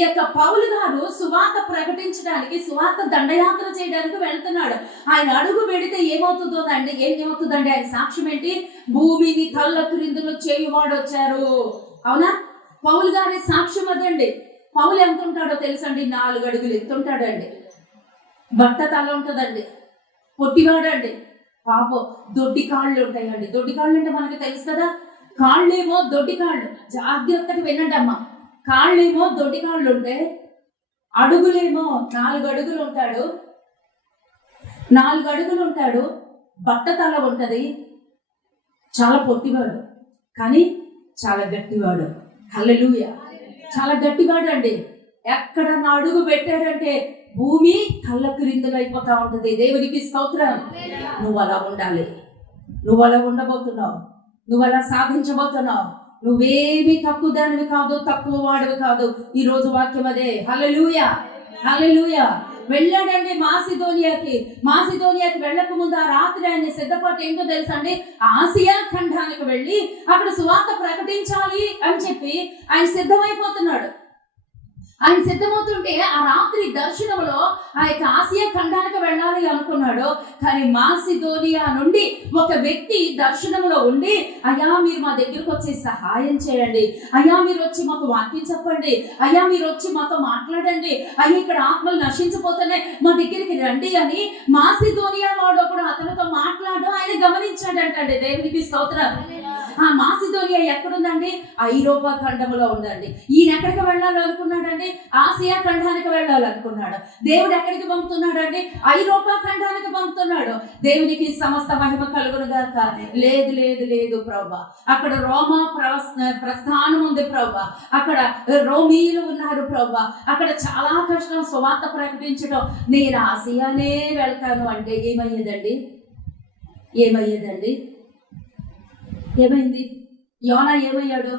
ఈ యొక్క పౌలు గారు సువార్త ప్రకటించడానికి, సువార్త దండయాత్ర చేయడానికి వెళ్తున్నాడు. ఆయన అడుగు పెడితే ఏమవుతుందండి? ఆయన సాక్ష్యం ఏంటి? భూమిని కళ్ళ క్రిందులు చేయువాడు వచ్చారు. అవునా? పౌలు గారి సాక్ష్యం అదండి. పౌలు ఎంత ఉంటాడో తెలుసండి? 4 అడుగులు ఎత్తుంటాడండి. బట్ట తల ఉంటుందండి. పొట్టివాడండి. పాపం దొడ్డి కాళ్ళు ఉంటాయండి. దొడ్డి కాళ్ళు అంటే మనకి తెలుసు కదా. కాళ్ళేమో దొడ్డి కాళ్ళు. జాగ్రత్తగా వినండి అమ్మ. కాళ్ళేమో దొడ్డి కాళ్ళు ఉంటే, అడుగులేమో 4 అడుగులు ఉంటాడు. 4 అడుగులు ఉంటాడు. బట్ట తల ఉంటది. చాలా పొట్టివాడు కానీ చాలా గట్టివాడు. హల్లెలూయా. చాలా గట్టివాడు అండి. ఎక్కడ నా అడుగు పెట్టాడంటే భూమి కళ్ళ క్రిందులు అయిపోతా ఉంటుంది. దేవునికి స్తోత్రం. నువ్వు అలా ఉండాలి. నువ్వు అలా ఉండబోతున్నావు. నువ్వు అలా సాధించబోతున్నావు. నువ్వేమి తక్కువ దానివి కాదు, తక్కువ వాడివి కాదు. ఈ రోజు వాక్యం అదే. హల్లెలూయా, హల్లెలూయా. వెళ్ళాడండి మాసిదోనియాకి వెళ్ళక ముందు ఆ రాత్రి ఆయన సిద్ధపాటు ఏంటో తెలుసా అండి? ఆసియా ఖండానికి వెళ్ళి అక్కడ సువార్త ప్రకటించాలి అని చెప్పి ఆయన సిద్ధమైపోతున్నాడు. ఆయన సిద్ధమవుతుంటే ఆ రాత్రి దర్శనంలో ఆ యొక్క ఆసియా ఖండానికి వెళ్ళాలి అనుకున్నాడు. కానీ మాసిదోనియా నుండి ఒక వ్యక్తి దర్శనంలో ఉండి, అయ్యా మీరు మా దగ్గరకు వచ్చి సహాయం చేయండి, అయ్యా మీరు వచ్చి మాకు వాక్యం చెప్పండి, అయ్యా మీరు వచ్చి మాతో మాట్లాడండి, అయ్యా ఇక్కడ ఆత్మలు నశించిపోతున్నాయి, మా దగ్గరికి రండి అని మాసిదోనియా వాడు కూడా అతనితో మాట్లాడడం ఆయన గమనించాడంటండి. దేవునికి స్తోత్రం. ఆ మాసిదోనియా ఎక్కడుందండి? ఐరోపా ఖండంలో ఉందండి. ఈయన ఎక్కడికి వెళ్ళాలనుకున్నాడండి? ఆసియా ఖండానికి వెళ్ళాలనుకున్నాడు. దేవుడు ఎక్కడికి పంపుతున్నాడు? ఐరోపా ఖండానికి పంపుతున్నాడు. దేవునికి సమస్త మహిమ కలుగును గాక. లేదు లేదు లేదు ప్రభా, అక్కడ రోమా ప్రస్థానం ఉంది ప్రభా, అక్కడ రోమీయులు ఉన్నారు ప్రభా, అక్కడ చాలా కష్టం సువార్త ప్రకటించడం. నేను ఆసియానే వెళ్తాను అంటే ఏమయ్యేదండి? ఏమైంది? యోనా ఏమయ్యాడు?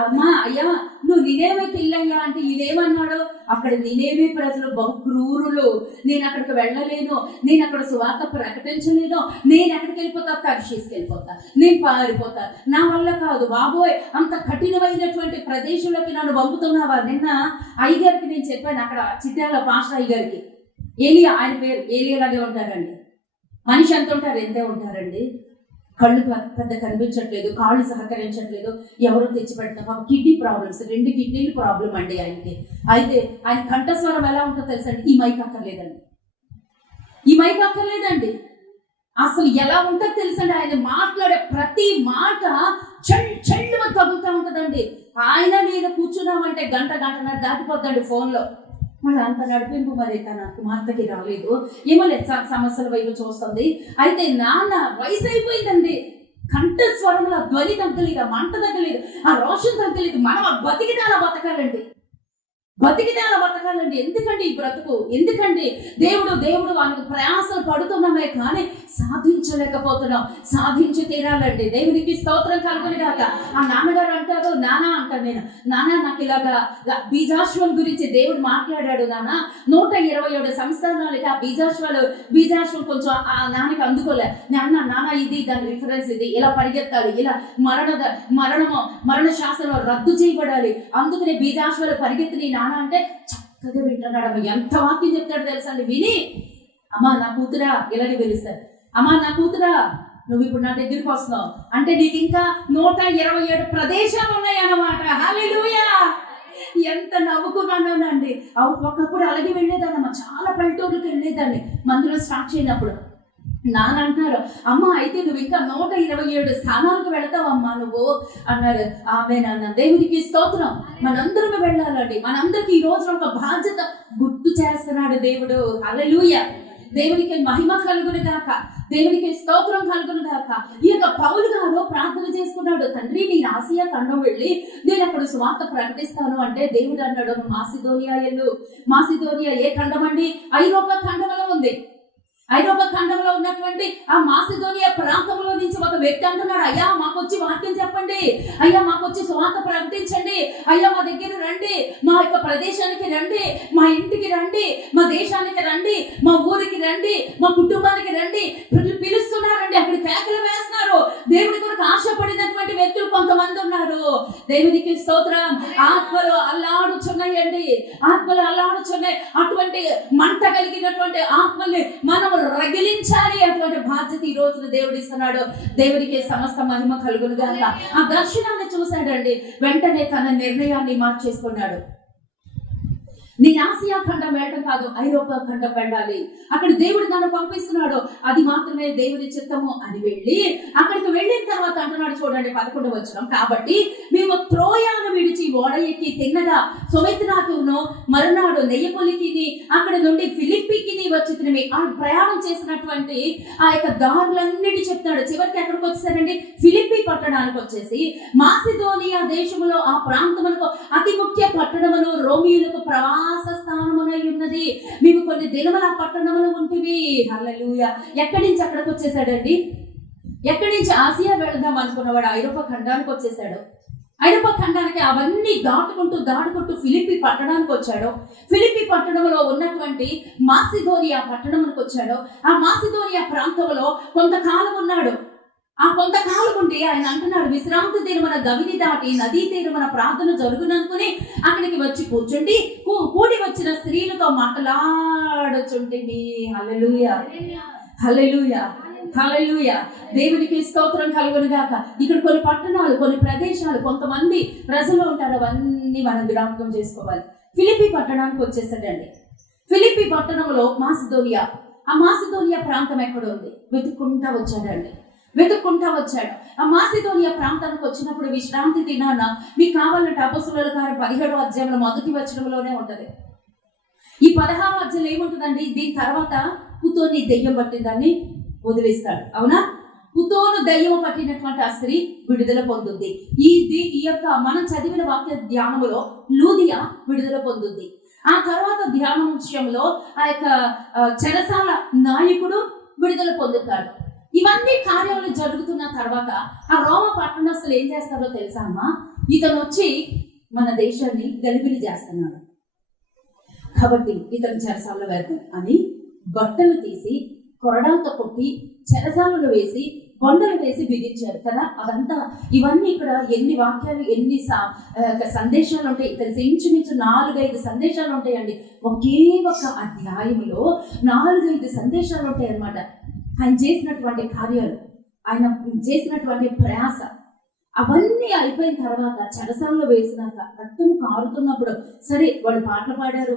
అమ్మా అయ్యా నువ్వు నినేవేకి వెళ్ళయ్యా అంటే ఇదేమన్నాడు? అక్కడ నినేవే ప్రజలు బహుక్రూరులు, నేను అక్కడికి వెళ్ళలేను, నేను అక్కడ సువార్త ప్రకటించలేను, నేను ఎక్కడికి వెళ్ళిపోతా? తర్షీస్కి వెళ్ళిపోతా, నేను పారిపోతా, నా వల్ల కాదు బాబోయ్, అంత కఠినమైనటువంటి ప్రదేశంలోకి నన్ను పంపుతున్నావా? నిన్న అయ్యగారికి నేను చెప్పాను, అక్కడ చిట్యాల పాస్టర్ అయ్యగారికి, ఏలియా, ఆయన పేరు ఏలియాలాగే ఉంటారండి. మనిషి ఎంత ఉంటారు? ఎంతే ఉంటారండి. కళ్ళు పెద్ద కనిపించట్లేదు, కాళ్ళు సహకరించట్లేదు, ఎవరో తెచ్చిపెట్టిన కిడ్నీ ప్రాబ్లమ్స్, 2 కిడ్నీలు ప్రాబ్లం అండి ఆయనకి. అయితే ఆయన కంఠస్వరం ఎలా ఉంటుందో తెలుసండి? ఈ మైక్ అక్కర్లేదండి. అసలు ఎలా ఉంటుందో తెలుసండి? ఆయన మాట్లాడే ప్రతి మాట చెల్లు తగులుతూ ఉంటుందండి. ఆయన నేను కూర్చున్నామంటే గంటన్నర దాటిపోద్దండి ఫోన్లో. మళ్ళీ అంత నడిపింపు మరి తన కుమార్తెకి రాలేదు, ఏమో లేదు, సమస్యల వైపు చూస్తుంది. అయితే నాన్న వయసు అయిపోయిందండి, కంఠస్వరంలో ధ్వని తగ్గలేదు, ఆ మంట తగ్గలేదు, ఆ రోషం తగ్గలేదు. మనం బతికితే అలా బతకాలండి. ఎందుకండి ఈ బ్రతుకు? ఎందుకండి దేవుడు వానికి ప్రయాసలు పడుతున్నామే కానీ సాధించలేకపోతున్నాం. సాధించి తీరాలండి. దేవునికి స్తోత్రం కలుగును గాక. ఆ నాన్నగారు అంటారు, నాన్న అంటాను నేను, నాన్న నాకు ఇలాగా బీజాశ్వం గురించి దేవుడు మాట్లాడాడు నాన్న. 127 సంస్థానాలకి ఆ బీజాశ్వం కొంచెం ఆ నాన్నకి అందుకోలే. నాన్న ఇది దాని రిఫరెన్స్, ఇది ఇలా పరిగెత్తాలి, ఇలా మరణ శాసనం రద్దు చేయబడాలి, అందుకనే బీజాశ్వాలు పరిగెత్తి నాన్న అంటే చక్కగా వింటున్నాడు. ఎంత వాక్యం చెప్తాడు తెలుసా అండి? విని అమ్మా నా కూతురా ఇలాగే పిలుస్తారు, అమ్మా నా కూతురా నువ్వు ఇప్పుడు నా దగ్గరికి వస్తున్నావు అంటే నీకు ఇంకా 127 ప్రదేశాలు ఉన్నాయి అన్నమాట. హల్లెలూయా. ఎంత నవ్వుకున్నానండి. ఒకప్పుడు అలాగే వెళ్ళేదాన్నమ్మా, చాలా పల్లెటూర్లకు వెళ్ళేదాన్ని మందులో స్టార్ట్ చేయనప్పుడు. నాన్న అంటున్నారు, అమ్మ అయితే నువ్వు ఇంకా 127 స్థానాలకు వెళతావమ్మా నువ్వు అన్నారు. ఆమె నాన్న దేవునికి స్తోత్రం. మనందరం వెళ్ళాలండి. మనందరికి ఈ రోజున ఒక బాధ్యత గుర్తు చేస్తున్నాడు దేవుడు. హల్లెలూయా. దేవునికి మహిమ కలుగును గాక. దేవునికి స్తోత్రం కలుగును గాక. ఈ యొక్క పౌలు గారు ప్రార్థన చేసుకున్నాడు, తండ్రి నేను ఆసియా ఖండం వెళ్ళి నేను అక్కడ సువార్త ప్రకటిస్తాను అంటే దేవుడు అన్నాడు, మాసిదోనియా వెళ్ళు. మాసిదోనియా ఏ ఖండం అండి? ఐరోపా ఖండంలో ఉంది. ఐరోపా ఖండంలో ఉన్నటువంటి ఆ మాసిదోనియా ప్రాంతంలో నుంచి ఒక వ్యక్తి అంటున్నాడు, అయ్యా మాకు వచ్చి వాక్యం చెప్పండి, అయ్యా మాకు వచ్చి సువార్త ప్రకటించండి, అయ్యా మా దగ్గర రండి, మా యొక్క ప్రదేశానికి రండి, మా ఇంటికి రండి, మా దేశానికి రండి, మా ఊరికి రండి, మా కుటుంబానికి రండి. పిలుస్తున్నారండి, అక్కడ కేకలు వేస్తున్నారు. ఉన్నారు. దేవుడి కొరకు ఆశపడినటువంటి వ్యక్తులు కొంతమంది ఉన్నారు. దేవునికి స్తోత్రం. ఆత్మలు అల్లాడుచున్నాయండి, ఆత్మలు అల్లాడుచున్నాయి. అటువంటి మంట కలిగినటువంటి ఆత్మల్ని మనం రగిలించాలి. అటువంటి బాధ్యత ఈ రోజున దేవుడు ఇస్తున్నాడు. దేవుడికి సమస్త మహిమ కలుగును గాక. ఆ దర్శనాన్ని చూశాడండి, వెంటనే తన నిర్ణయాన్ని మార్చేసుకున్నాడు. నేను ఆసియా ఖండం వెళ్ళడం కాదు, ఐరోపా ఖండం వెళ్ళాలి, అక్కడ దేవుడు నన్ను పంపిస్తున్నాడు, అది మాత్రమే దేవుడి చిత్తము అని వెళ్ళి అక్కడికి వెళ్ళిన తర్వాత అంటున్నాడు చూడండి 11వ వచనం, కాబట్టి మేము త్రోయాను విడిచి ఓడ ఎక్కి తిన్నగా సొమెత్రాకును మరునాడు నెయ్యపొలికి అక్కడ నుండి ఫిలిప్పీకి వచ్చి ఆ ప్రయాణం చేసినటువంటి ఆ యొక్క దారులన్నిటి చెప్తాడు. చివరికి ఎక్కడికి వచ్చేసారండి? ఫిలిప్పీ పట్టణానికి వచ్చేసి మాసిదోనియా దేశములో ఆ ప్రాంతమునకు అతి ముఖ్య పట్టణమును రోమియులకు ప్రవాస స్థానమునై ఉన్నది. మేము కొన్ని దినముల పట్టణములు ఉంటివి. హల్లెలూయా. ఎక్కడి నుంచి అక్కడికి వచ్చేసాడండి? ఎక్కడి నుంచి ఆసియా వెళదాం అనుకున్నవాడు ఐరోపా ఖండానికి వచ్చేసాడు. ఐరోపా ఖండానికి అవన్నీ దాటుకుంటూ ఫిలిప్పీ పట్టణానికి వచ్చాడు. ఫిలిప్పీ పట్టణంలో ఉన్నటువంటి మాసిదోనియా పట్టణమునికి వచ్చాడు. ఆ మాసిదోనియా ప్రాంతంలో కొంతకాలం ఉన్నాడు. ఆ కొంతకాలం ఉండి ఆయన అంటున్నాడు, విశ్రాంతి తీరమన గవిని దాటి నదీ తీరమన ప్రార్థన జరుగుననుకుని అక్కడికి వచ్చి కూర్చుండి కూడి వచ్చిన స్త్రీలతో మాట్లాడుచుంటిని. హల్లెలూయా, హల్లెలూయా, హల్లెలూయా. దేవునికి స్తోత్రం కలుగును గాక. ఇక్కడ కొన్ని పట్టణాలు, కొన్ని ప్రదేశాలు, కొంతమంది ప్రజలు ఉంటారు, అవన్నీ మనం జ్ఞాపకం చేసుకోవాలి. ఫిలిప్పీ పట్టణానికి వచ్చేసాడండి. ఫిలిప్పీ పట్టణంలో మాసిదోనియా, ఆ మాసిదోనియా ప్రాంతం ఎక్కడ ఉంది? వెతుక్కుంటా వచ్చాడు. ఆ మాసిదోనియా ప్రాంతానికి వచ్చినప్పుడు విశ్రాంతి దినాన మీకు కావాలంటే అపొస్తలుల కార్యం 17వ అధ్యాయంలో 1వ వచనంలోనే ఉంటది. ఈ 16వ అధ్యాయంలో ఏముంటుందండి? దీని తర్వాత పుతోని దెయ్యం పట్టిందాన్ని వదిలిస్తాడు. అవునా? పుతోను దెయ్యం పట్టినటువంటి ఆ స్త్రీ విడుదల పొందుద్ది. ఈ యొక్క మనం చదివిన వాక్య ధ్యానములో లూదియా విడుదల పొందుద్ది. ఆ తర్వాత ధ్యానాంశంలో ఆ యొక్క చెరసాల నాయకుడు విడుదల పొందుతాడు. ఇవన్నీ కార్యాలు జరుగుతున్న తర్వాత ఆ రోమ పట్టణస్థులు ఏం చేస్తారో తెలుసా అమ్మా? ఇతను వచ్చి మన దేశాన్ని గలిబిలి చేస్తున్నాడు కాబట్టి ఇతను చెరసాలలో వెళ్తాడు అని బట్టలు తీసి కొరడాలతో కొట్టి చెరసాలలో వేసి కొండలు వేసి బిగించారు కదా. అదంతా ఇవన్నీ ఇక్కడ ఎన్ని వాక్యాలు, ఎన్ని సందేశాలు ఉంటాయి తెలిసి ఇంచుమించు 4-5 సందేశాలు ఉంటాయండి. ఒకే ఒక అధ్యాయంలో 4-5 సందేశాలు ఉంటాయి అన్నమాట. ఆయన చేసినటువంటి కార్యాలు, ఆయన చేసినటువంటి ప్రయాస, అవన్నీ అయిపోయిన తర్వాత చెరసాలలో వేసినాక రక్తం కారుతున్నప్పుడు సరే వాళ్ళు పాటలు పాడారు,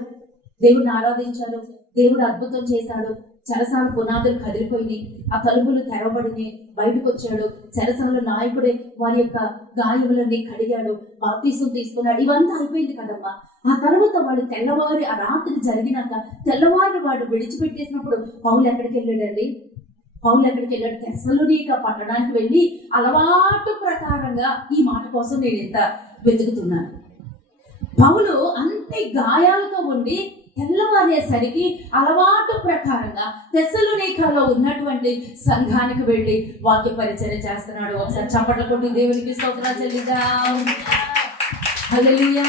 దేవుడిని ఆరాధించారు, దేవుడు అద్భుతం చేశాడు, చెరసాల పునాదులు కదిలిపోయినాయి, ఆ తలుపులు తెరవబడినాయి, బయటకు వచ్చాడు, చెరసాల నాయకుడే వారి యొక్క గాయములన్నీ కడిగాడు, బాప్తిసం తీసుకున్నాడు. ఇవంతా అయిపోయింది కదమ్మా. ఆ తర్వాత వాడు తెల్లవారి, ఆ రాత్రి జరిగినాక తెల్లవారు వాడు విడిచిపెట్టేసినప్పుడు పౌలు ఎక్కడికి వెళ్ళాడండి? తెస్సలోనిక పట్టణానికి వెళ్ళి అలవాటు ప్రకారంగా ఈ మాట కోసం నేను ఎంత వెతుకుతున్నాను. పౌలు అన్ని గాయాలతో ఉండి తెల్లవారేసరికి అలవాటు ప్రకారంగా తెస్సలోనికలో ఉన్నటువంటి సంఘానికి వెళ్ళి వాక్య పరిచర్య చేస్తున్నాడు. ఒకసారి చప్పట్ల కొట్టి దేవునికి స్తోత్రాలు చెల్లిద్దాం. హల్లెలూయా.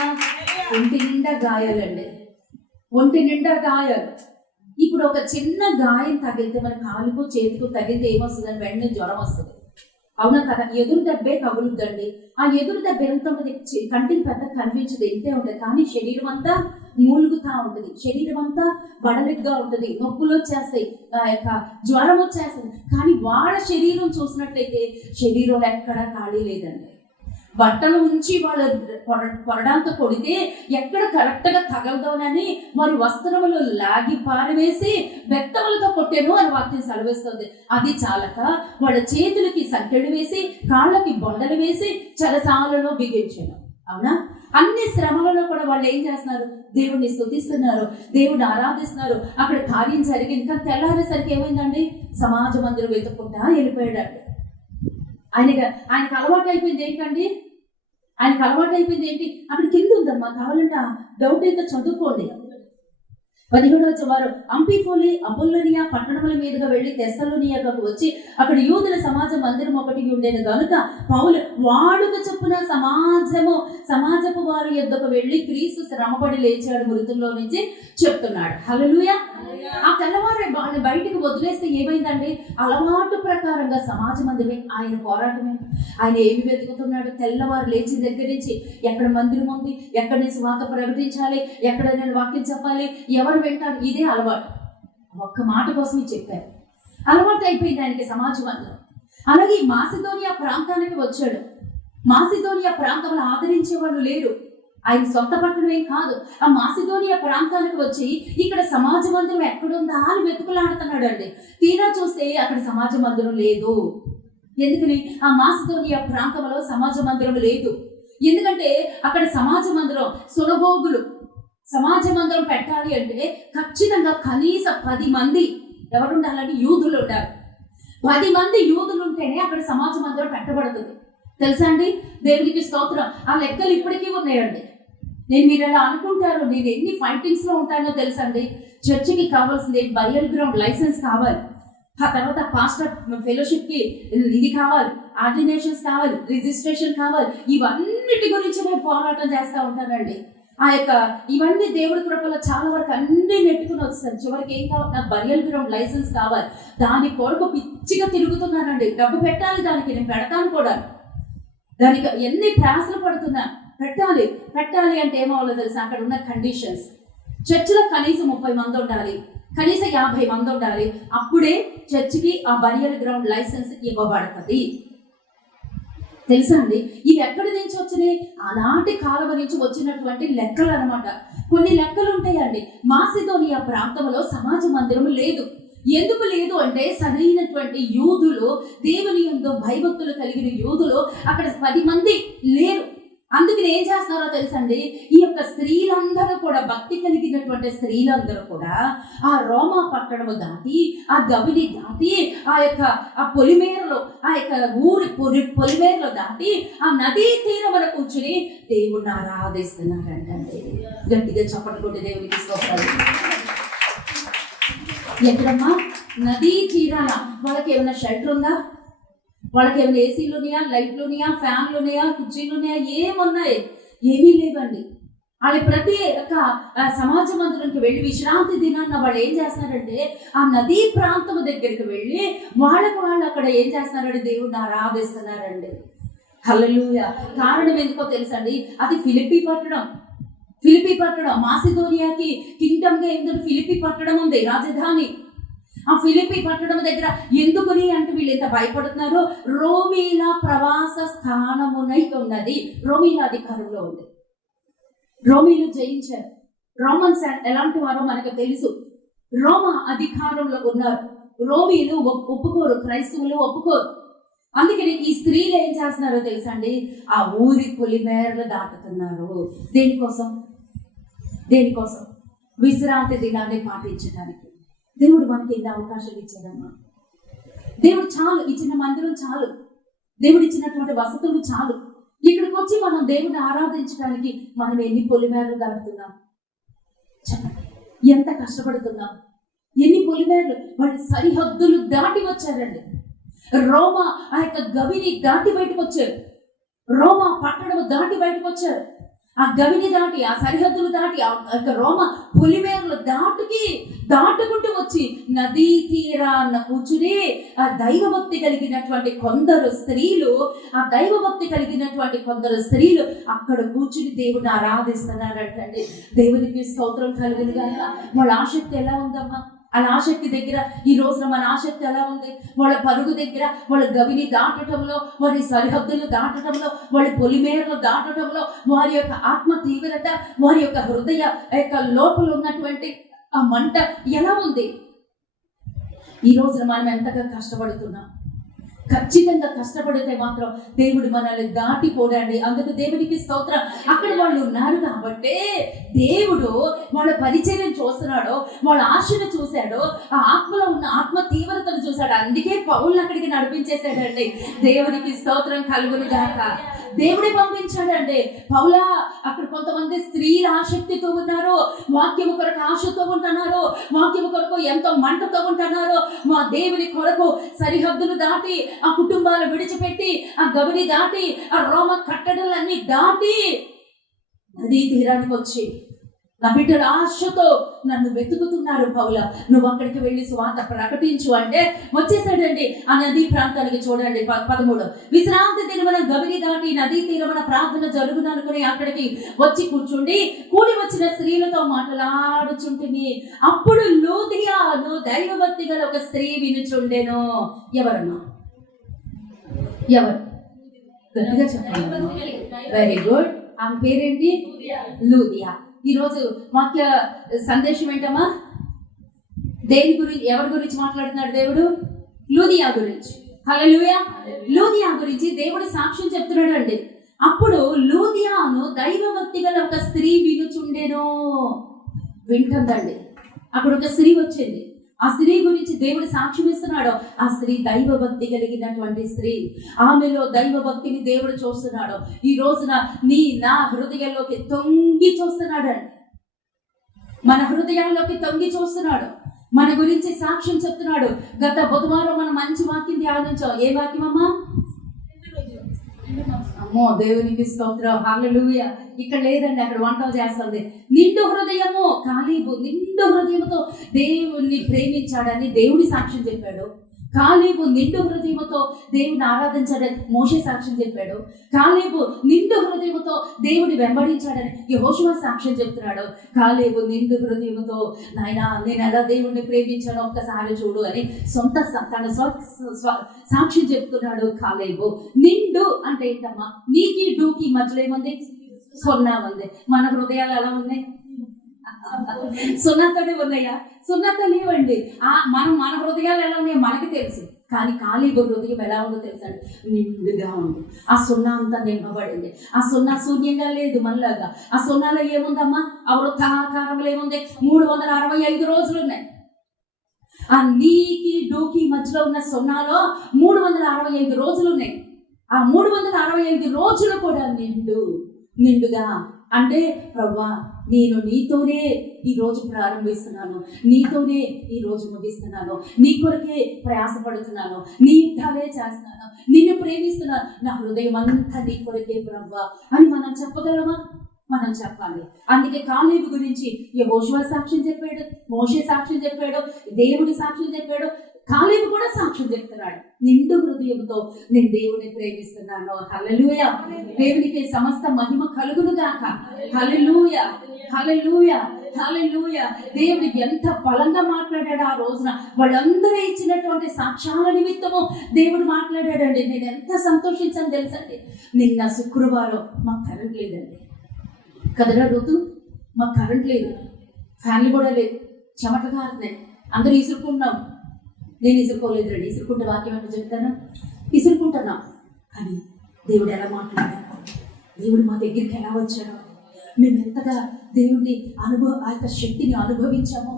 ఒంటి నిండా గాయాలండి, ఒంటి నిండా గాయాలు. ఇప్పుడు ఒక చిన్న గాయం తగిలితే మన కాలుకు చేతికు తగిలితే ఏమొస్తుందని వెంటనే జ్వరం వస్తుంది. అవునా కదా? ఎదురు దెబ్బే తగులుద్దండి. ఆ ఎదురు దెబ్బ ఎంత ఉంటుంది? కంటికి పెద్ద కనిపించదు, ఎంతే ఉంటుంది, కానీ శరీరం అంతా మూలుగుతా ఉంటుంది, శరీరం అంతా బడలిగ్గా ఉంటుంది, నొప్పులు వచ్చేస్తాయి, ఆ యొక్క జ్వరం వచ్చేస్తుంది. కానీ వాళ్ళ శరీరం చూసినట్లయితే శరీరంలో ఎక్కడా ఖాళీ లేదండి. బట్టలు ఉంచి వాళ్ళ కొరడాలతో కొడితే ఎక్కడ కరెక్ట్గా తగలదోనని వారి వస్త్రములు లాగి పారవేసి బెత్తములతో కొట్టేను అని వాక్యం సెలవిస్తుంది. అది చాలక వాళ్ళ చేతులకి సంకెళ్ళు వేసి కాళ్ళకి బొండలు వేసి చెరసాలలో బిగించాను. అవునా? అన్ని శ్రమలలో కూడా వాళ్ళు ఏం చేస్తున్నారు? దేవుడిని స్తుతిస్తున్నారు, దేవుడిని ఆరాధిస్తున్నారు. అక్కడ కార్యం జరిగింది. కానీ తెల్లారేసరికి ఏమైందండి? సమాజ మందిరం వెతుక్కుంటా వెళ్ళిపోయాడండి. ఆయనకు అలవాటు అయిపోయింది ఏంటండి? అక్కడ కింద ఉందమ్మా, కావాలంటే డౌట్ అయితే చదువుకోండి. 17వ వారు అంపిఫోలి అపోలోనియా పట్టణముల మీదుగా వెళ్లి తెస్సలోనియాకు వచ్చి అక్కడ యూదుల సమాజ మందిరం ఒకటి ఉండేది కనుక పౌలు వాడుక చొప్పున సమాజపు వారి యొద్దకు వెళ్ళి క్రీస్తు శ్రమపడి లేచాడు మృతుల్లో నుంచి చెప్తున్నాడు. హల్లెలూయా. ఆ తెల్లవారు వాళ్ళని బయటకు వదిలేస్తే ఏమైందండి? అలవాటు ప్రకారంగా సమాజ మందిరమే ఆయన పోరాటమే. ఆయన ఏమి వెతుకుతున్నాడు? తెల్లవారు లేచిన దగ్గర నుంచి ఎక్కడ మందిరం ఉంది, ఎక్కడ నేను సువార్త ప్రకటించాలి, ఎక్కడ నేను వాక్యం చెప్పాలి, ఎవరు వింటారు, ఇదే అలవాటు. ఒక్క మాట కోసం చెప్పారు. అలవాటు అయిపోయింది ఆయనకి సమాజ మందిరం. అలాగే మాసిదోనియా ప్రాంతానికి వచ్చాడు. మాసిదోనియా ప్రాంతంలో ఆదరించే వాళ్ళు లేరు. ఆయన సొంత పట్టణం ఏం కాదు. ఆ మాసిదోనియా ప్రాంతానికి వచ్చి ఇక్కడ సమాజ మందిరం ఎక్కడుందా అని వెతుకులాడుతున్నాడు అండి. తీరా చూస్తే అక్కడ సమాజ మందిరం లేదు. ఎందుకని? ఆ మాసిదోనియా ప్రాంతంలో సమాజ మందిరం లేదు. ఎందుకంటే అక్కడ సమాజ మందిరం సునగోగులు. సమాజ మందిరం పెట్టాలి అంటే ఖచ్చితంగా కనీసం 10 మంది ఎవరు ఉండాలని? యూదులు ఉండాలి. 10 మంది యూదులు ఉంటేనే అక్కడ సమాజ మందిరం పెట్టబడుతుంది. తెలుసా అండి? దేవునికి స్తోత్రం. ఆ లెక్కలు ఇప్పటికీ ఉన్నాయండి. మీరు ఎలా అనుకుంటారు, నేను ఎన్ని ఫైటింగ్స్ లో ఉంటానో తెలుసండి. చర్చికి కావాల్సింది బరియల్ గ్రౌండ్ లైసెన్స్ కావాలి, ఆ తర్వాత పాస్టర్ ఫెలోషిప్ కి ఇది కావాలి, ఆర్డినేషన్స్ కావాలి, రిజిస్ట్రేషన్ కావాలి. ఇవన్నిటి గురించి నేను పోరాటం చేస్తూ ఉంటానండి. ఇవన్నీ దేవుడి కృపలో చాలా వరకు అన్ని నెట్టుకుని వస్తాను. చివరికి ఏం కావాలి? నాకు బరియల్ గ్రౌండ్ లైసెన్స్ కావాలి. దాని కొరకు పిచ్చిగా తిరుగుతున్నానండి. డబ్బు పెట్టాలి దానికి, నేను పెడతాను కూడా. దానికి ఎన్ని ప్రయాసలు పడుతున్నా. పెట్టాలి అంటే ఏమవ్వాలో తెలుసా? అక్కడ ఉన్న కండిషన్స్. చర్చిలో కనీసం 30 మంది ఉండాలి, కనీసం 50 మంది ఉండాలి. అప్పుడే చర్చికి ఆ బరియల్ గ్రౌండ్ లైసెన్స్ ఇవ్వబడుతుంది. తెలుసా అండి? ఇవి ఎక్కడి నుంచి వచ్చినాయి? ఆనాటి కాలం నుంచి వచ్చినటువంటి లెక్కలు అనమాట. కొన్ని లెక్కలు ఉంటాయండి. మాసిదోనియా ప్రాంతంలో సమాజ మందిరం లేదు. ఎందుకు లేదు అంటే సరైనటువంటి యూదులు, దేవుని యందు భయభక్తులు కలిగిన యూదులు అక్కడ 10 మంది లేరు. అందుకని ఏం చేస్తున్నారో తెలుసండి? ఈ యొక్క స్త్రీలందరూ కూడా, భక్తి కలిగినటువంటి స్త్రీలందరూ కూడా ఆ రోమా పట్టణము దాటి, ఆ గవిని దాటి, ఆ పొలిమేరలో, ఆ యొక్క ఊరి పొలిమేరలో దాటి ఆ నదీ తీరమున కూర్చుని దేవుణ్ణి ఆరాధిస్తున్నారంటే గట్టిగా చప్పట్లు కొట్టి దేవునికి స్తోత్రాలు. ఎక్కడమ్మా? నదీ తీరాల. వాళ్ళకి ఏమైనా షెల్టర్ ఉందా? వాళ్ళకి ఏమైనా ఏసీలు ఉన్నాయా, లైట్లు ఉన్నాయా, ఫ్యాన్లు ఉన్నాయా, కుర్చీలు ఉన్నాయా? ఏమున్నాయి? ఏమీ లేవండి. వాళ్ళు ప్రతి ఒక్క సమాజ మందిరానికి వెళ్ళి విశ్రాంతి దినాన్న వాళ్ళు ఏం చేస్తున్నారంటే ఆ నదీ ప్రాంతం దగ్గరికి వెళ్ళి వాళ్ళు అక్కడ ఏం చేస్తున్నారంటే దేవుడిని ఆరాధిస్తున్నారండి. హల్లెలూయా. కారణం ఎందుకో తెలుసండి? అది ఫిలిప్పీ పట్టణం. మాసిదోనియాకి కింగ్డమ్గా ఏంటంటే ఫిలిప్పీ పట్టణం ఉంది, రాజధాని. ఆ ఫిలిప్పీ పట్టణం దగ్గర ఎందుకుని అంటే వీళ్ళు ఎంత భయపడుతున్నారో, రోమీల ప్రవాస స్థానమునై ఉన్నది. రోమీల అధికారంలో ఉంది. రోమీలు జయించారు. రోమన్స్ ఎలాంటి వారో మనకు తెలుసు. రోమా అధికారంలో ఉన్నారు. రోమీలు ఒప్పుకోరు, క్రైస్తవులు ఒప్పుకోరు. అందుకని ఈ స్త్రీలు ఏం చేస్తున్నారో తెలుసా అండి? ఆ ఊరి పొలిమేరలు దాటుతున్నారు. దేనికోసం? విశ్రాంతి దినాన్ని పాటించడానికి. దేవుడు మనకి ఎన్ని అవకాశాలు ఇచ్చాడమ్మా. దేవుడు చాలు, ఇచ్చిన మందిరం చాలు, దేవుడు ఇచ్చినటువంటి వసతులు చాలు. ఇక్కడికి వచ్చి మనం దేవుడిని ఆరాధించడానికి మనం ఎన్ని పొలిమేరలు దాటుతున్నాం చెప్పండి? ఎంత కష్టపడుతున్నాం? ఎన్ని పొలిమేరలు! వాళ్ళు సరిహద్దులు దాటి వచ్చారండి. రోమా ఆ యొక్క గవిని దాటి బయటకు వచ్చారు. రోమా పట్టణము దాటి బయటకు వచ్చారు. ఆ గవిని దాటి, ఆ సరిహద్దులు దాటి, ఆ యొక్క రోమా పొలిమేరలు దాటుకుంటూ వచ్చి నదీ తీరాన్న కూర్చుని ఆ దైవభక్తి కలిగినటువంటి కొందరు స్త్రీలు అక్కడ కూర్చుని దేవుడిని ఆరాధిస్తున్నారంటండి. దేవునికి స్తోత్రం కలుగును గాక. వాళ్ళ ఆసక్తి ఎలా ఉందమ్మా? వాళ్ళ ఆసక్తి దగ్గర ఈ రోజున మన ఆసక్తి ఎలా ఉంది? వాళ్ళ పరుగు దగ్గర, వాళ్ళ గవిని దాటటంలో, వారి సరిహద్దులు దాటటంలో, వాళ్ళ పొలిమేరలు దాటటంలో వారి యొక్క ఆత్మ తీవ్రత, వారి యొక్క హృదయ యొక్క లోపల ఉన్నటువంటి ఆ మంట ఎలా ఉంది? ఈ రోజున మనం ఎంతగా కష్టపడుతున్నాం? ఖచ్చితంగా కష్టపడితే మాత్రం దేవుడు మనల్ని దాటిపోడండి. అందుకు దేవునికి స్తోత్రం. అక్కడ వాళ్ళు ఉన్నారు కాబట్టి దేవుడు వాళ్ళ పరిచయం చూస్తున్నాడు, వాళ్ళ ఆశను చూశాడు, ఆ ఆత్మలో ఉన్న ఆత్మ తీవ్రతను చూశాడు. అందుకే పౌల్ని అక్కడికి నడిపించేశాడండి. దేవునికి స్తోత్రం కలుగును గాక. దేవుడే పంపించాడండి. పౌలా అక్కడ కొంతమంది స్త్రీల ఆసక్తితో ఉన్నారు, వాక్యము కొరకు ఆశతో ఉంటున్నారు, వాక్యము కొరకు ఎంతో మంటతో ఉంటున్నారు. మా దేవుని కొరకు సరిహద్దులు దాటి, ఆ కుటుంబాలు విడిచిపెట్టి, ఆ గవిని దాటి, ఆ రోమ కట్టడలన్నీ దాటి నదీ తీరానికి వచ్చి నా బిడ్డల ఆశతో నన్ను వెతుకుతున్నారు. పౌల, నువ్వు అక్కడికి వెళ్ళి సువార్త ప్రకటించు అంటే వచ్చేసాడండి ఆ నదీ ప్రాంతానికి. చూడండి 13, విశ్రాంతి దినమున గవిని దాటి నదీ తీరమున ప్రార్థన జరుగును అనుకుని అక్కడికి వచ్చి కూర్చుండి కూడి వచ్చిన స్త్రీలతో మాట్లాడుచుంటిని. అప్పుడు లూదియాను దైవభక్తి గల ఒక స్త్రీ వినుచుండెను. ఎవరన్నా? ఎవరు? గట్టిగా చెప్పండి. Very good. ఆమె పేరేంటి? లూదియా. ఈరోజు వాక్య సందేశం ఏంటమ్మా? దేని గురించి, ఎవరి గురించి మాట్లాడుతున్నాడు దేవుడు? లూదియా గురించి. హల్లెలూయా. లూదియా గురించి దేవుడు సాక్ష్యం చెప్తున్నాడు అండి. అప్పుడు లూదియాను దైవభక్తి గల ఒక స్త్రీ వినుచుండెను. వింటుందండి. అక్కడ ఒక స్త్రీ వచ్చింది. ఆ స్త్రీ గురించి దేవుడు సాక్ష్యం ఇస్తున్నాడు. ఆ స్త్రీ దైవభక్తి కలిగినటువంటి స్త్రీ. ఆమెలో దైవభక్తిని దేవుడు చూస్తున్నాడు. ఈ రోజున నా హృదయంలోకి తొంగి చూస్తున్నాడు అండి. మన హృదయాల్లోకి తొంగి చూస్తున్నాడు. మన గురించి సాక్ష్యం చెప్తున్నాడు. గత బుధవారం మనం మంచి వాక్యం ధ్యానించాం. ఏ వాక్యం అమ్మా? అమ్మో, దేవునికి స్తోత్రం. హల్లెలూయా. ఇక్కడ లేదండి, అక్కడ వంటలు చేస్తుంది. నిండు హృదయము, కాలేబు నిండు హృదయముతో దేవుణ్ణి ప్రేమించాడని దేవుడి సాక్ష్యం చెప్పాడు. కాలేబు నిండు హృదయముతో దేవుని ఆరాధించాడని మోషే సాక్ష్యం చెప్పాడు. కాలేబు నిండు హృదయముతో దేవుని వెంబడించాడని యెహోషువ సాక్ష్యం చెప్తున్నాడు. కాలేబు నిండు హృదయముతో నాయనా నేను ఎలా దేవుణ్ణి ప్రేమించానో ఒక్కసారి చూడు అని తన సాక్ష్యం చెప్తున్నాడు కాలేబు. నిండు అంటే ఏంటమ్మా? నీకి డూకి మధ్యలో ఏముంది? సున్నా ఉంది. మన హృదయాలు ఎలా ఉన్నాయి? సున్నాతోనే ఉన్నాయా? సున్నాతో లేవండి. మన హృదయాలు ఎలా ఉన్నాయో మనకి తెలుసు. కానీ కాలేబు హృదయం ఎలా ఉందో తెలుసా? నిండుగా ఉంది. ఆ సున్నా అంతా నింపబడింది. ఆ సున్నా శూన్యంగా లేదు మనలాగా. ఆ సున్నాలో ఏముందమ్మా? ఆ వృత్తాకారంలో ఏముంది? 365 రోజులు ఉన్నాయి. ఆ నీకి డూకి మధ్యలో ఉన్న సున్నాలో 365 రోజులు ఉన్నాయి. ఆ 365 రోజులు కూడా నిండుగా అంటే ప్రభువా నేను నీతోనే ఈరోజు ప్రారంభిస్తున్నాను, నీతోనే ఈరోజు ముగిస్తున్నాను, నీ కొరకే ప్రయాసపడుతున్నాను, నీ యుద్ధాలే చేస్తున్నాను, నిన్ను ప్రేమిస్తున్నాను, నా హృదయం అంతా నీ కొరకే ప్రభువా అని మనం చెప్పగలమా? మనం చెప్పాలి. అందుకే కాలేబు గురించి యెహోషువ సాక్ష్యం చెప్పాడు, మోషే సాక్ష్యం చెప్పాడు, దేవుడి సాక్ష్యం చెప్పాడు, కాలేబు కూడా సాక్ష్యం చెప్తున్నాడు. నిండు హృదయంతో నేను దేవుని ప్రేమిస్తున్నాను. హల్లెలూయా. దేవునికి సమస్త మహిమ కలుగును గాక. హల్లెలూయా, హల్లెలూయా, హల్లెలూయా. దేవుడికి ఎంత బలంగా మాట్లాడాడు ఆ రోజున. వాళ్ళందరూ ఇచ్చినటువంటి సాక్ష్యాల నిమిత్తము దేవుడు మాట్లాడాడండి. నేను ఎంత సంతోషించాను తెలుసండి. నిన్న శుక్రవారం మాకు కరెంట్ లేదండి కదరా ఋతు. మాకు కరెంట్ లేదు, ఫ్యాన్లు కూడా లేదు, చెమట కారుతున్నాయి, అందరూ ఇసురుకుంటున్నాం. నేను ఇసురుకోలేదు రండి. ఇసురుకుంటే వాక్యం అంటే చెప్తాను, ఇసురుకుంటున్నా. కానీ దేవుడు ఎలా మాట్లాడాడు, దేవుడు మా దగ్గరికి ఎలా వచ్చాడో, మేము ఎంతగా దేవుడిని ఆ యొక్క శక్తిని అనుభవించామో,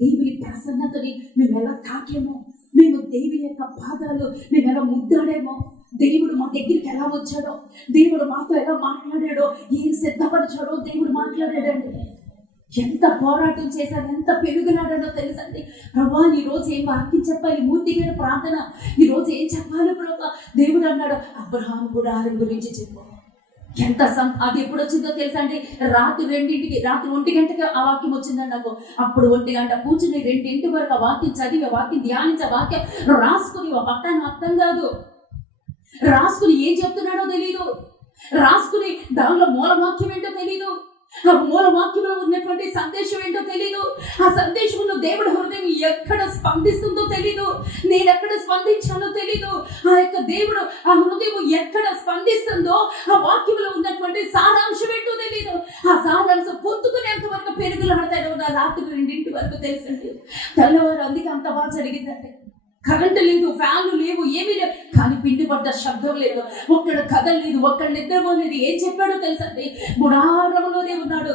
దేవుని ప్రసన్నతని మేము ఎలా తాకామో, మేము దేవుని యొక్క పాదాలు మేము ఎలా ముద్దాడామో, దేవుడు మా దగ్గరికి ఎలా వచ్చాడో, దేవుడు మాతో ఎలా మాట్లాడాడో, ఏం సిద్ధపరిచాడో దేవుడు మాట్లాడాడండి. ఎంత పోరాటం చేశాడు, ఎంత పెరుగులాడాడో తెలుసండి. ప్రభా ఈరోజు ఏం వాక్యం చెప్పాలి? మూర్తిగా ప్రార్థన ఈరోజు ఏం చెప్పాలి ప్రభా? దేవుడు అన్నాడు అబ్రహాము గుడారం గురించి చెప్పు. ఎంత అది ఎప్పుడు వచ్చిందో తెలుసా అండి? రాత్రి 1 గంటకి ఆ వాక్యం వచ్చిందండి నాకు. అప్పుడు 1 గంట కూర్చుని 2 వరకు ఆ వాక్యం చదివి, ఆ వాక్యం ధ్యానించి, ఆ వాక్యం రాసుకుని, ఆ పట్టాను అర్థం కాదు, రాసుకుని ఏం చెప్తున్నాడో తెలీదు, రాసుకుని దానిలో మూలవాక్యం ఏంటో తెలీదు, ఆ మూలవాక్యంలో ఉన్నటువంటి సందేశం ఏంటో తెలీదు, ఆ సందేశంలో దేవుడి హృదయం ఎక్కడ స్పందిస్తుందో తెలీదు, నేను ఎక్కడ స్పందించాలో తెలీదు, ఆ యొక్క దేవుడు ఆ హృదయం ఎక్కడ స్పందిస్తుందో ఆ వాక్యంలో ఉన్నటువంటి సారాంశం ఏంటో తెలీదు. ఆ సారాంశం పొందుకునేంత వరకు పెరుగులాడతాడు నా రాత్రి 2 వరకు తెలుసండి. తెల్లవారు అందుకే అంత బాగా జరిగిందంటే. కరెంటు లేదు, ఫ్యాన్లు లేవు, ఏమీ లేవు, కానీ పిండి పడ్డ శబ్దం లేదు, ఒక్కడ కదలేదు, ఒక్కడ నిద్రపోలేదు. ఏం చెప్పాడో తెలుసండి? గుడారంలోనే ఉన్నాడు.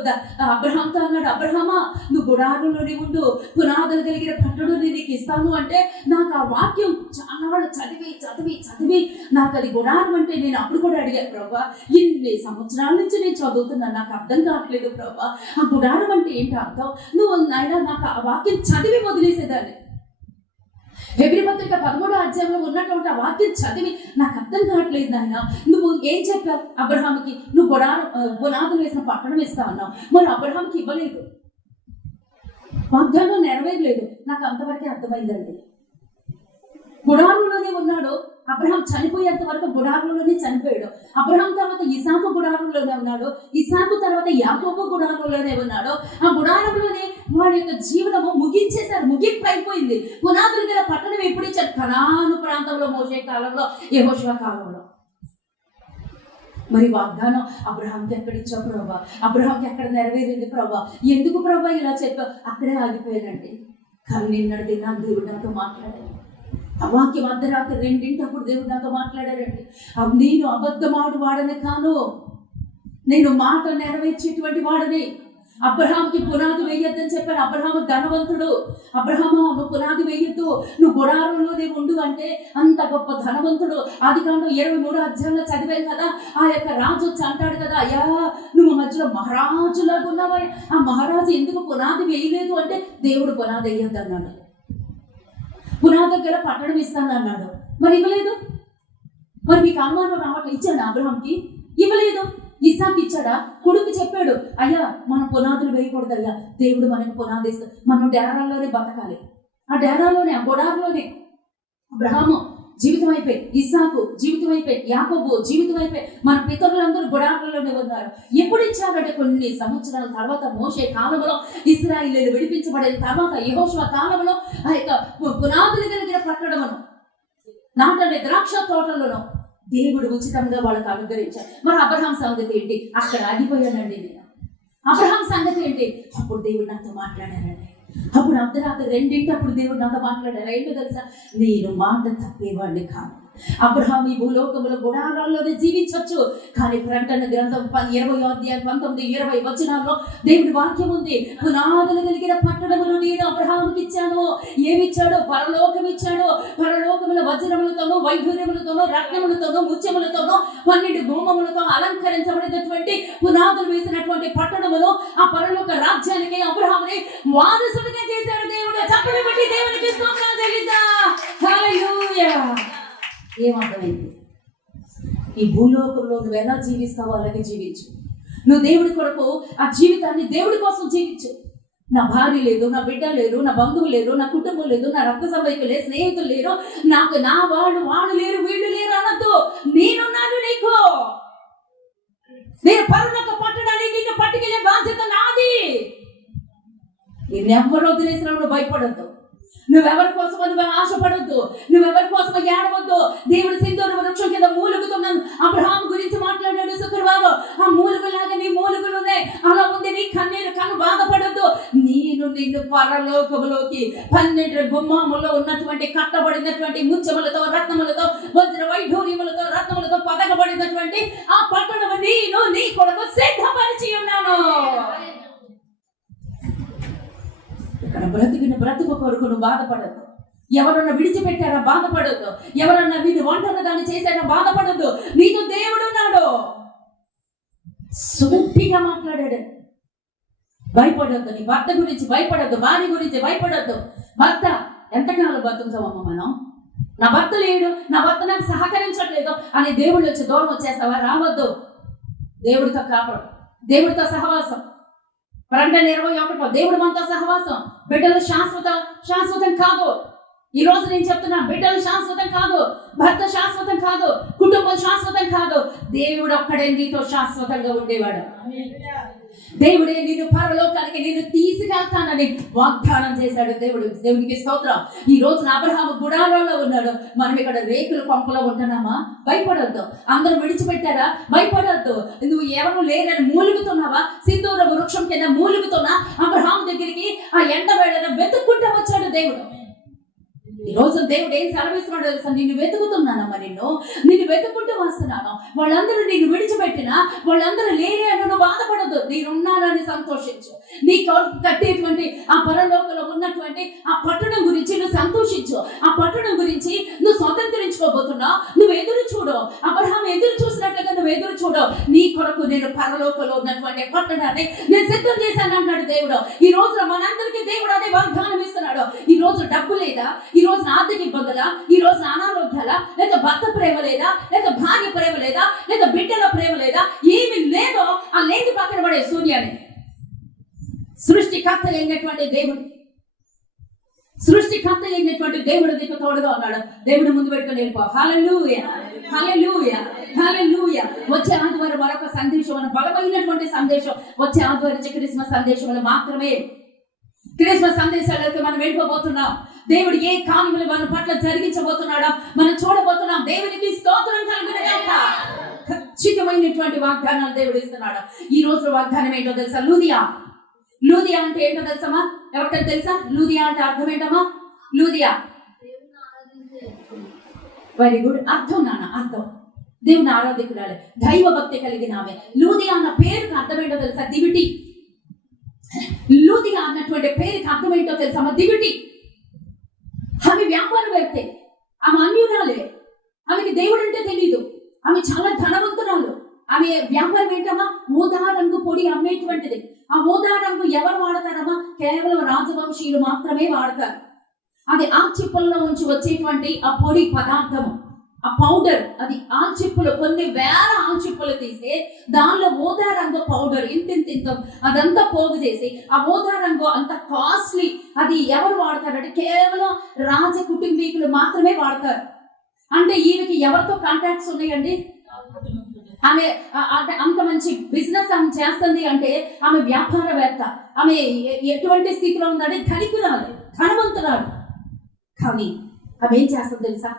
అబ్రహాంతో అన్నాడు, అబ్రహామా నువ్వు గుడారంలోనే ఉండు, పునాదులు కలిగిన పట్టణం నేను నీకు ఇస్తాను అంటే, నాకు ఆ వాక్యం చాలా చదివి చదివి చదివి నాకు అది గుడారం అంటే నేను అప్పుడు కూడా అడిగాను, ప్రభా ఇన్ని సంవత్సరాల నుంచి నేను చదువుతున్నాను, నాకు అర్థం కావట్లేదు ప్రభా, ఆ గుడారం అంటే ఏంటి అర్థం? నువ్వు నాయనా నాకు ఆ వాక్యం చదివి వదిలేసేదాన్ని. హెబ్రీ పత్రిక 13వ అధ్యాయంలో ఉన్నటువంటి ఆ వాక్యం చదివి నాకు అర్థం కావట్లేదు నాయన. నువ్వు ఏం చెప్పావు అబ్రహాముకి? నువ్వు పునాదులు వేసిన పట్టణం ఇస్తా అన్నావు, మరి అబ్రహాంకి ఇవ్వలేదు, వాగ్దానం నెరవేరలేదు. నాకు అంతవరకే అర్థమైందండి. గుడారంలోనే ఉన్నాడు అబ్రహాం, చనిపోయేంత వరకు గుడారంలోనే చనిపోయాడు. అబ్రహాం తర్వాత ఇసాకు గుడారంలోనే ఉన్నాడు, ఇసాకు తర్వాత యాకోబు గుడారంలోనే ఉన్నాడు. ఆ గుడారంలోనే వాడి యొక్క జీవనము ముగించేశారు, ముగింపు అయిపోయింది. పునాదులు గల పట్టణం ఎప్పుడు ఇచ్చారు? కనాను ప్రాంతంలో, మోషే కాలంలో, యెహోషువ కాలంలో. మరి వాగ్దానం అబ్రహాంకి ఎక్కడ ఇచ్చావు ప్రభా? అబ్రహాంకి ఎక్కడ నెరవేరింది ప్రభా? ఎందుకు ప్రభా ఇలా చెప్పావు? అక్కడే ఆగిపోయానండి. కానీ నిన్నటి దినాన్ని దేవుడు నాతో మాట్లాడారు. ఆ వాక్యం అర్ధరాత్రి 2 దేవుడు నాతో మాట్లాడారండి. నేను అబద్ధమాడు వాడని కాను, నేను మాట నెరవేర్చేటువంటి వాడని. అబ్రహాంకి పునాది వేయొద్దని చెప్పాను. అబ్రహాము ధనవంతుడు. అబ్రహాము నువ్వు పునాది వేయొద్దు, నువ్వు గుడారంలోనే ఉండు అంటే అంత గొప్ప ధనవంతుడు. ఆదికాండం 23వ అధ్యాయంలో చదివాం కదా. ఆ యొక్క రాజు వచ్చి అంటాడు కదా, అయ్యా నువ్వు మధ్యలో మహారాజులాగా ఉన్నావా? ఆ మహారాజు ఎందుకు పునాది వేయలేదు అంటే, దేవుడు పునాది వేయొద్దు అన్నాడు. పునాది దగ్గర పట్టణం ఇస్తాను అన్నాడు, మరి ఇవ్వలేదు. మరి మీకు అనుమానం రావట్లేదు, ఇచ్చాడు అబ్రహాంకి? ఇవ్వలేదు. ఇస్సాకు ఇచ్చాడా? కొడుకు చెప్పాడు, అయ్యా మనం పునాదులు వేయకూడదు అయ్యా, దేవుడు మనకు పునాది ఇస్తాడు, మనం డేరాల్లోనే బతకాలి. ఆ డేరాల్లోనే, ఆ గొడారంలోనే అబ్రహాము జీవితం అయిపోయి, ఇస్సాకు జీవితం అయిపోయి, యాకోబు జీవితం అయిపోయి, మన పితరులందరూ గుడారంలోనే ఉన్నారు. ఎప్పుడు ఇచ్చారంటే కొన్ని సంవత్సరాల తర్వాత, మోషే కాలంలో, ఇశ్రాయేలీయులు విడిపించబడిన తర్వాత, యెహోషువ కాలంలో ఆ యొక్క పునాదులు కలిగిన పట్టణమును, నాటని ద్రాక్ష తోటలను దేవుడు ఉచితంగా వాళ్ళకు అనుగ్రహించారు. మరి అబ్రహాం సంగతి ఏంటి? అక్కడ ఆగిపోయానండి నేను. అబ్రహాం సంగతి ఏంటి? అప్పుడు దేవుడు నాతో మాట్లాడారండి. అప్పుడు అర్ధరాత్రి 2 దేవుడు నాతో మాట్లాడారు. ఏంటో తెలుసా? నేను మాట తప్పేవాడిని కాను. అబ్రహాం ఈ భూలోకములో గుడారాల్లోనే జీవించవచ్చు, కానీ ప్రకటన గ్రంథం 20వ అధ్యాయం 19-20 వచనాల్లో దేవుడి వాక్యం ఉంది. పునాదులు కలిగిన పట్టణమును నేను అబ్రహాముకి ఇచ్చాను. ఏమిచ్చాడు? పరలోకం ఇచ్చాడు. పరలోకముల వజ్రములతోనూ, వైఢూర్యములతోనూ, రత్నములతోనూ, ముత్యములతోనూ, 12 భూమములతో అలంకరించబడినటువంటి పునాదులు వేసినటువంటి పట్టణమును, ఆ పరలోక రాజ్యానికి అబ్రహాముని వారసుడిగా చేశాడు దేవుడు. చప్పట్లు కొట్టి దేవునికి స్తోత్రాలు చెల్లిద్దాం. హల్లెలూయా. ఏమర్థమైంది? ఈ భూలోకంలో నువ్వు ఎలా జీవిస్తావో అలాగే జీవించు. నువ్వు దేవుడి కొరకు ఆ జీవితాన్ని దేవుడి కోసం జీవించు. నా భార్య లేదు, నా బిడ్డ లేరు, నా బంధువులు లేరు, నా కుటుంబం లేదు, నా రక్త సంబంధికులు లేరు, స్నేహితులు లేరు, నాకు నా వాళ్ళు లేరు, వీళ్ళు లేరు అనద్దు. నేనున్నాను నీకు. నేను పరలోక పట్టణాన్ని నిన్ను పట్టుకెళ్ళే బాధ్యత నాది. నిన్నెవ్వరూ వదిలేసిన నువ్వు భయపడద్దు. నువ్వెవరి కోసం నువ్వు ఆశపడొద్దు, నువ్వెవరి కోసం ఏడవద్దు. దేవుడు సింధూర వృక్షం కింద మూలుగుతున్నాను అబ్రహాం గురించి మాట్లాడాడు శుక్రవారం. ఆ మూలుగులాగా నీ మూలుగులు ఉన్నాయి, అలా ఉంది నీ కన్నీరు. కను బాధపడొద్దు. నేను నిన్ను పరలోకములోకి 12 గుమ్మములో ఉన్నటువంటి కట్టబడినటువంటి ముత్యములతో, రత్నములతో, వజ్ర వైఢూర్యములతో, రత్నములతో పదకబడినటువంటి ఆ పట్టణము నేను నీ కొరకు సిద్ధపరిచి ఉన్నాను. ఇక్కడ బ్రతికిన బ్రతుకు కొరకు నువ్వు బాధపడద్దు. ఎవరన్నా విడిచిపెట్టారా? బాధపడద్దు. ఎవరన్నా నిన్ను ఒంటరిగా దాన్ని చేశారా? బాధపడద్దు. నీతో దేవుడు ఉన్నాడు. సుగట్టిగా మాట్లాడాడు. భయపడద్దు. నీ భర్త గురించి భయపడద్దు, భార్య గురించి భయపడద్దు. భర్త ఎంతకాలం బతుకుతావమ్మ మనం? నా భర్త లేడు, నా భర్త నాకు సహకరించట్లేదు అని దేవుడు వచ్చి దూరం వచ్చేస్తావా? రావద్దు. దేవుడితో కాపడం, దేవుడితో సహవాసం. ప్రకటన 21 దేవుడు మనతో సహవాసం. బిడ్డలు శాశ్వతం కాదు. ఈ రోజు నేను చెప్తున్నా, బిడ్డలు శాశ్వతం కాదు, భర్త శాశ్వతం కాదు, కుటుంబం శాశ్వతం కాదు. దేవుడు ఒక్కడే నీతో శాశ్వతంగా ఉండేవాడు. దేవుడే నిన్ను పరలోకానికి నేను తీసుకెళ్తానని వాగ్దానం చేశాడు దేవుడు. దేవునికి స్తోత్రం. ఈ రోజున అబ్రహాము గుడారంలో ఉన్నాడు, మనం ఇక్కడ రేకుల పంపులో ఉంటున్నామా? భయపడొద్దు. అందరూ విడిచిపెట్టారా? భయపడొద్దు. నువ్వు ఎవరు లేరని మూలుగుతున్నావా? సింధూర వృక్షం కింద మూలుగుతున్నా అబ్రహాము దగ్గరికి ఆ ఎండ వేళను వెతుక్కుంటూ వచ్చాడు దేవుడు. ఈ రోజు దేవుడు ఏం సెలవిస్తున్నాడు తెలుసా? నిన్ను వెతుకుతున్నానమ్మా, నిన్ను వెతుక్కుంటూ వస్తున్నాను. వాళ్ళందరూ నిన్ను విడిచిపెట్టినా, వాళ్ళందరూ లేరే అని నువ్వు బాధపడద్దు. నేనున్నానని సంతోషించు. నీ కట్టేటువంటి ఆ పరలోకంలో ఉన్నటువంటి ఆ పట్టణం గురించి నువ్వు సంతోషించు. ఆ పట్టణం గురించి నువ్వు స్వతంత్రించుకోబోతున్నావు. నువ్వు ఎదురు చూడు. అబ్రహాం ఎదురు చూసినట్లుగా నువ్వు ఎదురు చూడు. నీ కొరకు నేను పరలోకంలో ఉన్నటువంటి పట్టణాన్ని నేను సిద్ధం చేశాను అన్నాడు దేవుడు. ఈ రోజున మనందరికీ దేవుడు అదే వాగ్దానం ఇస్తున్నాడు. ఈ రోజు డబ్బు లేదా, ఈ రోజు ఆర్థిక ఇబ్బందులా, ఈ రోజు అనారోగ్యాలా, లేదా భర్త ప్రేమ లేదా, లేదా భార్య ప్రేమ లేదా, లేదా బిడ్డల ప్రేమ లేదా, ఏమి లేదో ఆ లేని పక్కన పడే శూన్యాన్ని సృష్టికర్త అయినటువంటి దేవుడు, సృష్టికర్త అయినటువంటి దేవుడు నీకు తోడుగా ఉన్నాడు. దేవుడు ముందు పెట్టుకొని వెళ్ళిపో. హల్లెలూయా, హల్లెలూయా, హల్లెలూయా. వచ్చే ఆదివారం మరొక సందేశం, బలమైనటువంటి సందేశం. వచ్చే ఆదివారం క్రిస్మస్ సందేశంలో మాత్రమే, క్రిస్మస్ సందేశాలకి మనం వెళ్ళిపోబోతున్నాం. దేవుడు ఏ కార్యములు మన పట్ల జరిగించబోతున్నాడో మనం చూడబోతున్నాం. దేవునికి స్తోత్రం కలుగును గాక. ఖచ్చితమైనటువంటి వాగ్దానాలు దేవుడు ఇస్తున్నాడు. ఈ రోజు వాగ్దానం ఏంటో తెలుసా? లూదియా. లూదియా అంటే ఏంటో తెలుసమ్మా? ఎవరికైనా తెలుసా? లూదియా అంటే అర్థం ఏంటమ్మా? లూదియా, వెరీ గుడ్. అర్థం నాన్న, అర్థం దేవుని ఆరాధికురాలే, దైవ భక్తి కలిగిన ఆమె. లూదియా అన్న పేరుకి అర్థం ఏంటో తెలుసా? దివిటి. లూదియా అన్నటువంటి పేరుకి అర్థం ఏంటో తెలుసా? దివిటి. ఆమె వ్యాపారవేత్తే, ఆమె అన్యురాలే, ఆమెకి దేవుడు అంటే తెలీదు, ఆమె చాలా ధనవంతురాలు. ఆమె వ్యాపారం ఏంటమ్మా? ఊదా రంగు పొడి అమ్మేటువంటిది. ఆ ఊదా రంగు ఎవరు వాడతారమ్మా? కేవలం రాజవంశీయులు మాత్రమే వాడతారు. అది ఆల్చిప్పల్లో నుంచి వచ్చేటువంటి ఆ పొడి పదార్థము, ఆ పౌడర్, అది ఆల్చిప్పులు, కొన్ని వేల ఆల్చిప్పులు తీస్తే దానిలో ఊదా రంగు పౌడర్ ఇంత అదంతా పోగు చేసి ఆ ఊదా రంగు అంత కాస్ట్లీ. అది ఎవరు వాడతారంటే కేవలం రాజ కుటుంబీకులు మాత్రమే వాడతారు. అంటే ఈమెకి ఎవరితో కాంటాక్ట్స్ ఉన్నాయండి? ఆమె అంత మంచి బిజినెస్ ఆమె చేస్తుంది అంటే ఆమె వ్యాపారవేత్త. ఆమె ఎటువంటి స్థితిలో ఉందంటే ధనికురాలు, ధనవంతురాలు. కానీ ఆమె ఏం చేస్తుంది తెలుసా?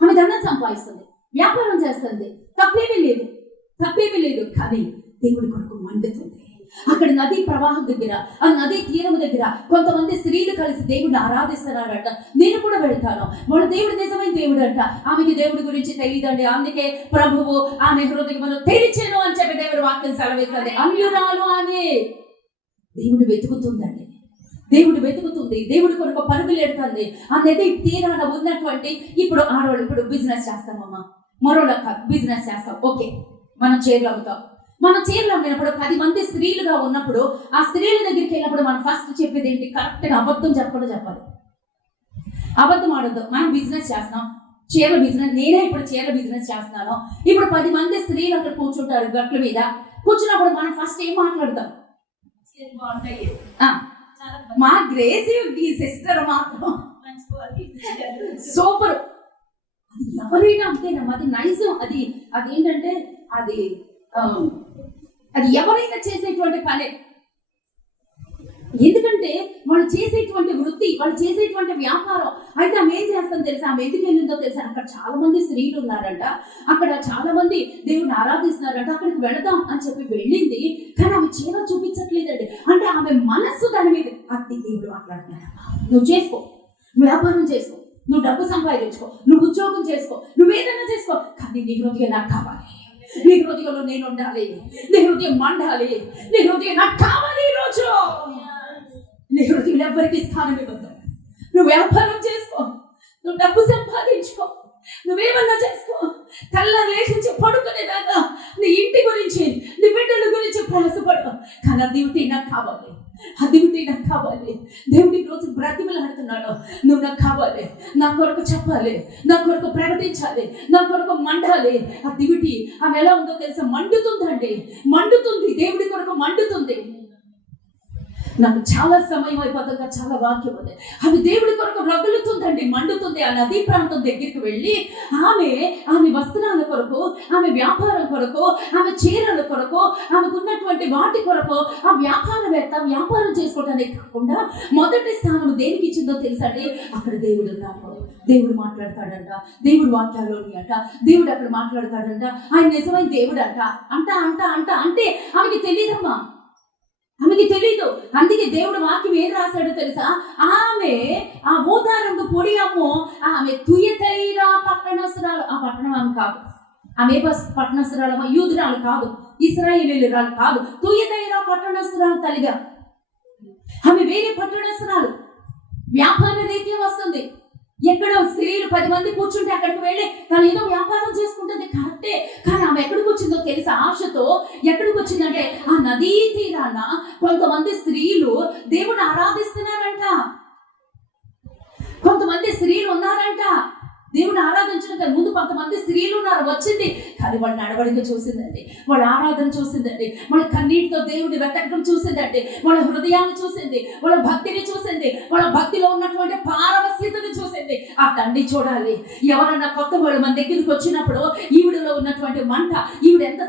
ఆమె ధనం సంపాదిస్తుంది, వ్యాపారం చేస్తుంది, తప్పేమీ లేదు. కానీ దేవుడి కొరకు మండుతుంది. అక్కడ నదీ ప్రవాహం దగ్గర, ఆ నదీ తీరం దగ్గర కొంతమంది స్త్రీలు కలిసి దేవుడిని ఆరాధిస్తున్నారట. నేను కూడా వెళ్తాను. మన దేవుడు నిజమైన దేవుడు అంట. ఆమెకి దేవుడి గురించి తెలియదండి. అందుకే ప్రభువు ఆమె హృదయమును తెరిచెను అని చెప్పి దేవుడి వాక్యం సెలవిస్తుంది. అన్యురాలు ఆమె. దేవుడు వెతుకుతుందండి, దేవుడు వెతుకుతుంది, దేవుడి కొరకు పరుగులు ఎడుతుంది. ఆ నది తీరాన ఉన్నటువంటి ఇప్పుడు ఆడవాళ్ళు ఇప్పుడు బిజినెస్ చేస్తామమ్మా, మరోలా కాదు, బిజినెస్ చేస్తాం. ఓకే, మనం చీరలు అమ్ముతాం. మనం చీరలు అమ్మినప్పుడు 10 మంది స్త్రీలుగా ఉన్నప్పుడు ఆ స్త్రీల దగ్గరికి వెళ్ళినప్పుడు మనం ఫస్ట్ చెప్పేది ఏంటి? కరెక్ట్గా అబద్ధం చెప్పకుండా చెప్పాలి. అబద్ధం ఆడద్దు. మనం బిజినెస్ చేస్తున్నాం, చీరల బిజినెస్. నేనే ఇప్పుడు చీరల బిజినెస్ చేస్తున్నాను. ఇప్పుడు 10 మంది స్త్రీలు అక్కడ కూర్చుంటారు గట్ల మీద. కూర్చున్నప్పుడు మనం ఫస్ట్ ఏం మాట్లాడతాం? మా గ్రేసీ సిస్టర్ మాత్రం సూపర్. అది ఎవరైనా అంతేనమ్మా, అది నైజం. అది అదేంటంటే అది ఎవరైనా చేసేటువంటి పనే. ఎందుకంటే వాళ్ళు చేసేటువంటి వృత్తి, వాళ్ళు చేసేటువంటి వ్యాపారం. అయితే ఆమె ఏం చేస్తాం తెలుసా? ఆమె ఎందుకు వెళ్ళిందో తెలుసా? అక్కడ చాలా మంది స్త్రీలు ఉన్నారంట, అక్కడ చాలా మంది దేవుని ఆరాధిస్తున్నారంట, అక్కడికి వెళదాం అని చెప్పి వెళ్ళింది. కానీ ఆమె చీర చూపించట్లేదండి. అంటే ఆమె మనస్సు దాని మీద. అది దేవుడు మాట్లాడుతున్నాడమ్మా, నువ్వు చేసుకో, వ్యాపారం చేసుకో, నువ్వు డబ్బు సంపాదించుకో, నువ్వు ఉద్యోగం చేసుకో, నువ్వేదైనా చేసుకో, కానీ నీ హృదయం నాకు కావాలి, నీ హృదయంలో నేను ఉండాలి, నీ హృదయం మండాలి, నీ హృదయం నాకు కావాలి. ఈరోజు నీ హృదయం ఎవరికి స్థానం ఇవ్వద్దు. నువ్వు వ్యాపారం చేసుకో, నువ్వు డబ్బు సంపాదించుకో, నువ్వేమన్నా చేసుకో, తెల్లారి లేచి పడుకునేదాకా నీ ఇంటి గురించి, నీ బిడ్డల గురించి ప్రయాసపడు. కానీ ఆ డ్యూటీ నాకు కావాలి, ఆ డ్యూటీ నాకు కావాలి. దేవుడి రోజు బ్రతిమలాడుతున్నాడు. నువ్వు నాకు కావాలి, నా కొరకు చెప్పాలి, నా కొరకు ప్రకటించాలి, నా కొరకు మండాలి. ఆ డ్యూటీ ఆమె ఎలా ఉందో తెలుసా? మండుతుందండి, మండుతుంది. దేవుడి కొరకు మండుతుంది. నాకు చాలా సమయం అయిపోతుంది, చాలా వాక్యం ఉంది. ఆమె దేవుడి కొరకు రగులుతుందండి, మండుతుంది. ఆ నదీ ప్రాంతం దగ్గరికి వెళ్ళి ఆమె వస్త్రాల కొరకు, ఆమె వ్యాపారం కొరకు, ఆమె చీరల కొరకు, ఆమెకున్నటువంటి వాటి కొరకు ఆ వ్యాపారవేత్త వ్యాపారం చేసుకోవడానికి కాకుండా మొదటి స్థానం దేనికి ఇచ్చిందో తెలుసండి? అక్కడ దేవుడు ఉన్నాడు, దేవుడు మాట్లాడతాడంట, దేవుడు వాక్యాల్లోని అంట, దేవుడు అక్కడ మాట్లాడతాడంట, ఆయన నిజమైన దేవుడు అంట అంటే ఆమెకి తెలియదమ్మా, ఆమెకి తెలీదు. అందుకే దేవుడు వాక్యం ఏం రాశాడో తెలుసా? ఆమె ఆ ఊదా రంగు పొడి అమ్ము, ఆమె తుయతైరా పట్టణస్తురాలు. ఆ పట్టణం ఆమె కాదు, ఆమె పట్టణస్తురాలు, యూదురాలు కాదు, ఇశ్రాయేలీయురాలు కాదు, తుయతైరా పట్టణస్తురాలు తల్లిగా. ఆమె వేరే పట్టణస్తురాలు, వ్యాపార రీత్యా వస్తుంది. ఎక్కడో స్త్రీలు 10 మంది కూర్చుంటే అక్కడికి వెళ్ళి తను ఏదో వ్యాపారం చేసుకుంటుంది, కరెక్టే. కానీ ఆమె ఎక్కడికి వచ్చిందో తెలుసా? ఆశతో ఎక్కడికి వచ్చిందంటే ఆ నదీ తీరాన కొంతమంది స్త్రీలు దేవుని ఆరాధిస్తున్నారంట. స్త్రీలు ఉన్నారంట దేవుని ఆరాధించడం ముందు. కొంతమంది స్త్రీలు ఉన్నారు, వచ్చింది, కానీ వాళ్ళ నడవడిక చూసిందండి, వాళ్ళ ఆరాధన చూసిందండి, వాళ్ళ కన్నీటితో దేవుని వెతకడం చూసిందండి, వాళ్ళ హృదయాన్ని చూసింది, వాళ్ళ భక్తిని చూసింది, వాళ్ళ భక్తిలో ఉన్నటువంటి పారవస్యతను చూసింది. ఆ తండ్రి చూడాలి. ఎవరన్నా కొత్త వాళ్ళు మన దగ్గరికి వచ్చినప్పుడు ఈవిడలో ఉన్నటువంటి మంట, ఈవిడ ఎంత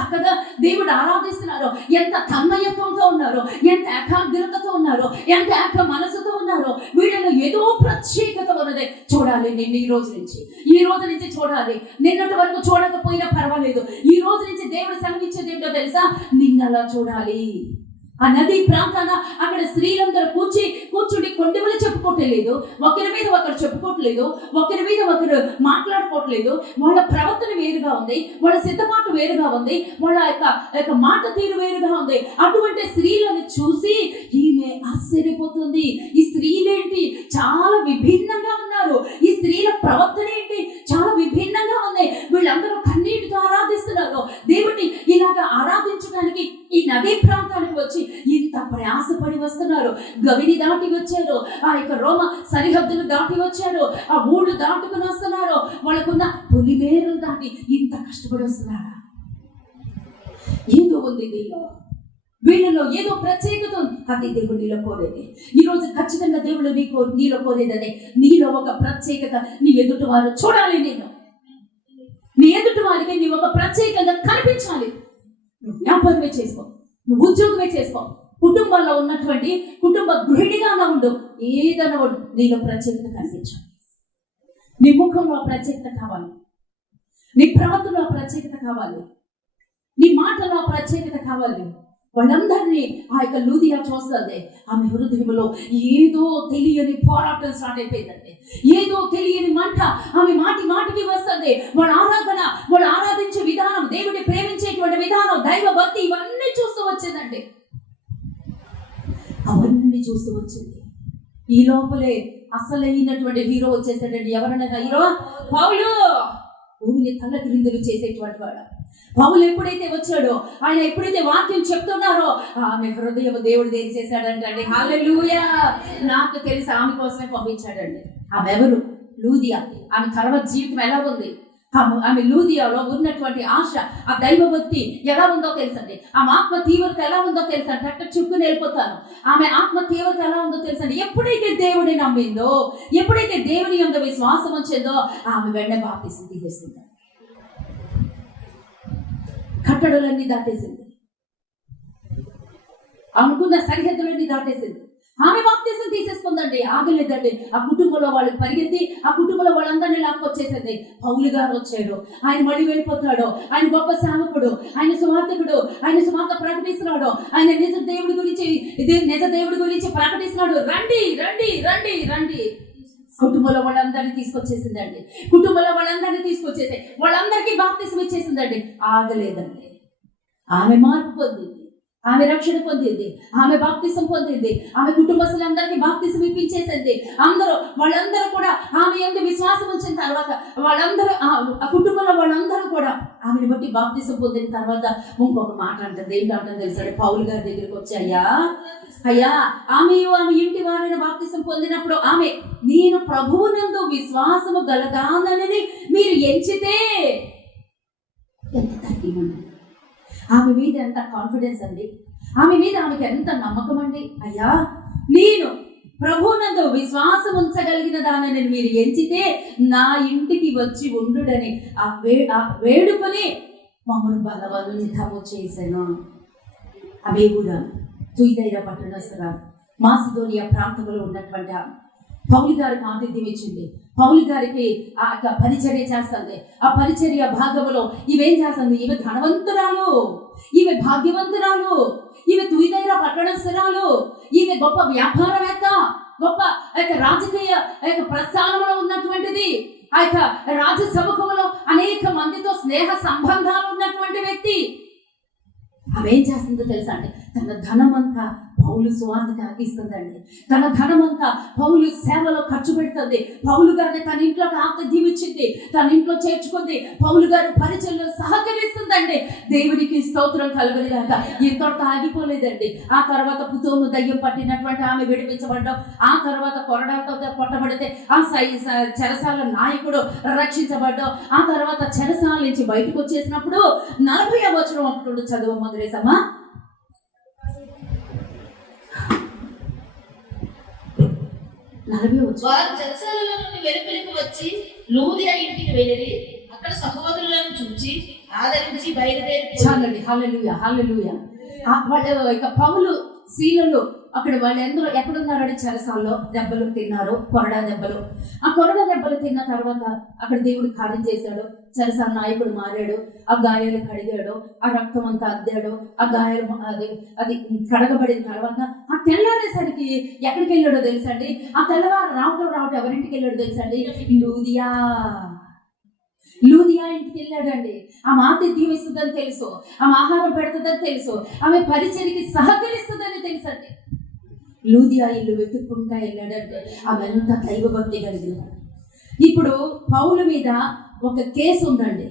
చక్కగా దేవుడు ఆరాధిస్తున్నారు, ఎంత తన్మయత్వంతో ఉన్నారు, ఎంత ఏకాగ్రతతో ఉన్నారు, ఎంత ఏక మనసుతో ఉన్నారు, వీళ్ళలో ఏదో ప్రత్యేకత ఉన్నది. చూడాలి నిన్ను ఈ రోజు నుంచి చూడాలి. నిన్నటి వరకు చూడకపోయినా పర్వాలేదు. ఈ రోజు నుంచి దేవుడు సెలవిచ్చేది ఏంటో తెలుసా? నిన్నలా చూడాలి. ఆ నది ప్రాంతాన అక్కడ స్త్రీలందరూ కూర్చుని కొండెములు చెప్పుకోవట్లేదు, ఒకరి మీద ఒకరు చెప్పుకోవట్లేదు, ఒకరి మీద ఒకరు మాట్లాడుకోవట్లేదు. వాళ్ళ ప్రవర్తన వేరుగా ఉంది, వాళ్ళ సిద్ధపాటు వేరుగా ఉంది, వాళ్ళ యొక్క మాట తీరు వేరుగా ఉంది. అటువంటి స్త్రీలను చూసి ఈమె ఆశ్చర్యపోతుంది. ఈ స్త్రీలేంటి చాలా విభిన్నంగా ఉన్నారు, ఈ స్త్రీల ప్రవర్తన ఏంటి చాలా విభిన్నంగా ఉంది. వీళ్ళందరూ కన్నీటితో ఆరాధిస్తున్నారు దేవుడిని. ఇలాగా ఆరాధించడానికి ఈ నదీ ప్రాంతానికి వచ్చి ఇంత ప్రయాసపడి వస్తున్నారు. గవిని దాటి వచ్చారు, ఆ యొక్క రోమ సరిహద్దులు దాటి వచ్చారు, ఆ ఊళ్ళు దాటుకుని వస్తున్నారు, వాళ్ళకున్న పులిమేరలు దాటి ఇంత కష్టపడి వస్తున్నారా? ఏదో ఉంది వీళ్ళలో ఏదో ప్రత్యేకత ఉంది. అది దేవుడు నీలో కోరేది. ఈరోజు ఖచ్చితంగా దేవుడు నీలో కోరేదని, నీలో ఒక ప్రత్యేకత. నీ ఎదుటి వారు చూడాలి, నీ ఎదుటి వారికి నీ ఒక ప్రత్యేకంగా కనిపించాలి. నువ్వు వ్యాపారమే చేసుకో, నువ్వు ఉద్యోగమే చేసుకో, కుటుంబంలో ఉన్నటువంటి కుటుంబ గృహిణిగా ఉండు, ఏదైనా ఉండు, నీలో ప్రత్యేకత కనిపించాలి. నీ ముఖంలో ప్రత్యేకత కావాలి, నీ ప్రవర్తనలో ప్రత్యేకత కావాలి, నీ మాటలో ప్రత్యేకత కావాలి. వాళ్ళందరినీ ఆ యొక్క లూదియా చూస్తుంది. ఆమె హృదయంలో ఏదో తెలియని పోరాటం స్టార్ట్ అయిపోయిందండి, ఏదో తెలియని మంట ఆమె మాటికి వస్తుంది. వాళ్ళు ఆరాధించే విధానం, దేవుడిని ప్రేమించేటువంటి విధానం, దైవ భక్తి, ఇవన్నీ చూస్తూ వచ్చిందండి. అవన్నీ చూస్తూ వచ్చింది. ఈ లోపలే అసలైనటువంటి హీరో వచ్చేసాడండి. ఎవరన్నా హీరో? పౌలు. భూమిని తల్లకిందులు చేసేటువంటి వాడు పౌలు. ఎప్పుడైతే వచ్చాడో, ఆయన ఎప్పుడైతే వాక్యం చెప్తున్నారో, ఆమె హృదయం దేవుడు దేని చేశాడంటే, హల్లెలూయా. నాకు తెలిసి ఆమె కోసమే పంపించాడండి. ఆమె ఎవరు? లూదియా. ఆమె తర్వాత జీవితం ఎలా ఉంది? ఆమె లూదియాలో ఉన్నటువంటి ఆశ, ఆ దైవభక్తి ఎలా ఉందో తెలుసండి. ఆమె ఆత్మ తీవ్రత ఎలా ఉందో తెలుసండి. అట్లా చుక్కుని వెళ్ళిపోతాను. ఆమె ఆత్మ తీవ్రత ఎలా ఉందో తెలుసండి. ఎప్పుడైతే దేవుడిని నమ్మిందో, ఎప్పుడైతే దేవుని యందు విశ్వాసం వచ్చిందో, ఆమె వెంటనే బాప్తిసం తీసేస్తుంది. కట్టడలన్నీ దాటేసింది, అనుకున్న సరిహద్దులన్నీ దాటేసింది. ఆమె బాప్తిసం తీసేసుకుందండి. ఆగలేదండి. ఆ కుటుంబంలో వాళ్ళు పరిగెత్తి ఆ కుటుంబంలో వాళ్ళందరినీ లాక్కొచ్చేసింది. పౌలు గారు వచ్చాడు, ఆయన మళ్ళీ వెళ్ళిపోతాడు. ఆయన గొప్ప సేవకుడు, ఆయన సువార్తికుడు, ఆయన సువార్త ప్రకటిస్తున్నాడు, ఆయన నిజ దేవుడి గురించి ప్రకటిస్తున్నాడు. రండి రండి రండి రండి. కుటుంబంలో వాళ్ళందరినీ తీసుకొచ్చేసిందండి. వాళ్ళందరికీ బాప్తిసం ఇచ్చేసిందండి. ఆగలేదండి. ఆమె మార్పు పొందింది, ఆమె రక్షణ పొందింది, ఆమె బాప్తిసం పొందింది, ఆమె కుటుంబస్తులందరికీ బాప్తిసం ఇప్పించేసింది. వాళ్ళందరూ కూడా ఆమె యందు విశ్వాసం వచ్చిన తర్వాత వాళ్ళందరూ ఆ కుటుంబంలో వాళ్ళందరూ కూడా ఆమెను బట్టి బాప్తిసం పొందిన తర్వాత ఇంకొక మాట అంటుంది. ఏంటంటే తెలుసండి, పౌలు గారి దగ్గరికి వచ్చి, అయ్యా ఆమె ఇంటి వారిని బాప్తిసం పొందినప్పుడు ఆమె, నేను ప్రభువునందు విశ్వాసము గలదానని మీరు ఎంచితే, ఎంత ధైర్యం, ఆమె మీద ఎంత కాన్ఫిడెన్స్ అండి, ఆమె మీద ఆమెకి ఎంత నమ్మకం అండి. అయ్యా నేను ప్రభువునందు విశ్వాసం ఉంచగలిగిన దానిని మీరు ఎంచితే నా ఇంటికి వచ్చి ఉండుడని ఆ వేడుకొని మమ్మల్ని బలవంతము చేశాను. అవే కూడా తుయిదైర పట్టణస్థుల మాసిదోనియా ప్రాంతంలో ఉన్నటువంటి పౌలు గారికి ఆతిథ్యం ఇచ్చింది. పౌలు గారికి ఆ పరిచర్య చేస్తుంది. ఆ పరిచర్య భాగంలో ఇవేం చేస్తుంది? ఈమె ధనవంతురాలు, ఈమె భాగ్యవంతురాలు, ఈమె తుయిదైర పట్టణస్థురాలు, ఈమె గొప్ప వ్యాపారవేత్త, గొప్ప రాజకీయ ప్రస్థానంలో ఉన్నటువంటిది, ఆ యొక్క రాజసముఖంలో అనేక మందితో స్నేహ సంబంధాలు ఉన్నటువంటి వ్యక్తి. ఆమె ఏం చేస్తుందో తెలుసా అండి? తన ధనమంతా పౌలు సువార్తకి ఆగిస్తుందండి. తన ధనమంతా పౌలు సేవలో ఖర్చు పెడుతుంది. పౌలు గారిని తన ఇంట్లోకి దీవించింది, తన ఇంట్లో చేర్చుకుంది. పౌలు గారు పరిచయంలో సహకరిస్తుందండి. దేవునికి స్తోత్రం కలుగునిగాక. ఇంతటితో ఆగిపోలేదండి. ఆ తర్వాత పుతోము దయ్యం పట్టినటువంటి ఆమె విడిపించబడ్డం, ఆ తర్వాత కొరడాలతో కొట్టబడితే ఆ చెరసాల నాయకుడు రక్షించబడ్డం, ఆ తర్వాత చెరసాల నుంచి బయటకు వచ్చేసినప్పుడు 40వ వచనం అప్పుడు చదువు గ్రేసమ్మా. వారు చెరసాలలో నుండి వెలుపలికి వచ్చి లూదియా ఇంటికి వెళ్ళి అక్కడ సహోదరులను చూచి ఆదరించి బయలుదేరి. చాలండి. హల్లెలూయా, హల్లెలూయా. వాళ్ళు ఇక పౌలు శీలలు అక్కడ వాళ్ళు ఎందులో ఎక్కడున్నారని చెరసాల్లో దెబ్బలు తిన్నారు, కొరడా దెబ్బలు. ఆ కొరడా దెబ్బలు తిన్న తర్వాత అక్కడ దేవుడు కార్యం చేశాడు. చెరసాల నాయకుడు మారాడు, ఆ గాయాలు కడిగాడు, ఆ రక్తం అంతా అద్దాడు. ఆ గాయాలు అది కడగబడిన తర్వాత ఆ తెల్లారేసరికి ఎక్కడికి వెళ్ళాడో తెలుసండి. ఆ తెల్లవారు రావటం ఎవరింటికి వెళ్ళాడో తెలుసండి. లూదియా ఇంటికి వెళ్ళాడండి. ఆమె ఆతిథ్యం ఇస్తుందని తెలుసు, ఆమె ఆహారం పెడుతుందని తెలుసు, ఆమె పరిచర్యకి సహకరిస్తుందని తెలుసండి. లూదియా ఇల్లు వెతుక్కుంటా వెళ్ళాడంటే ఆమె ఎంత దైవభక్తి కలిగిన. ఇప్పుడు పౌలు మీద ఒక కేసు ఉందండి.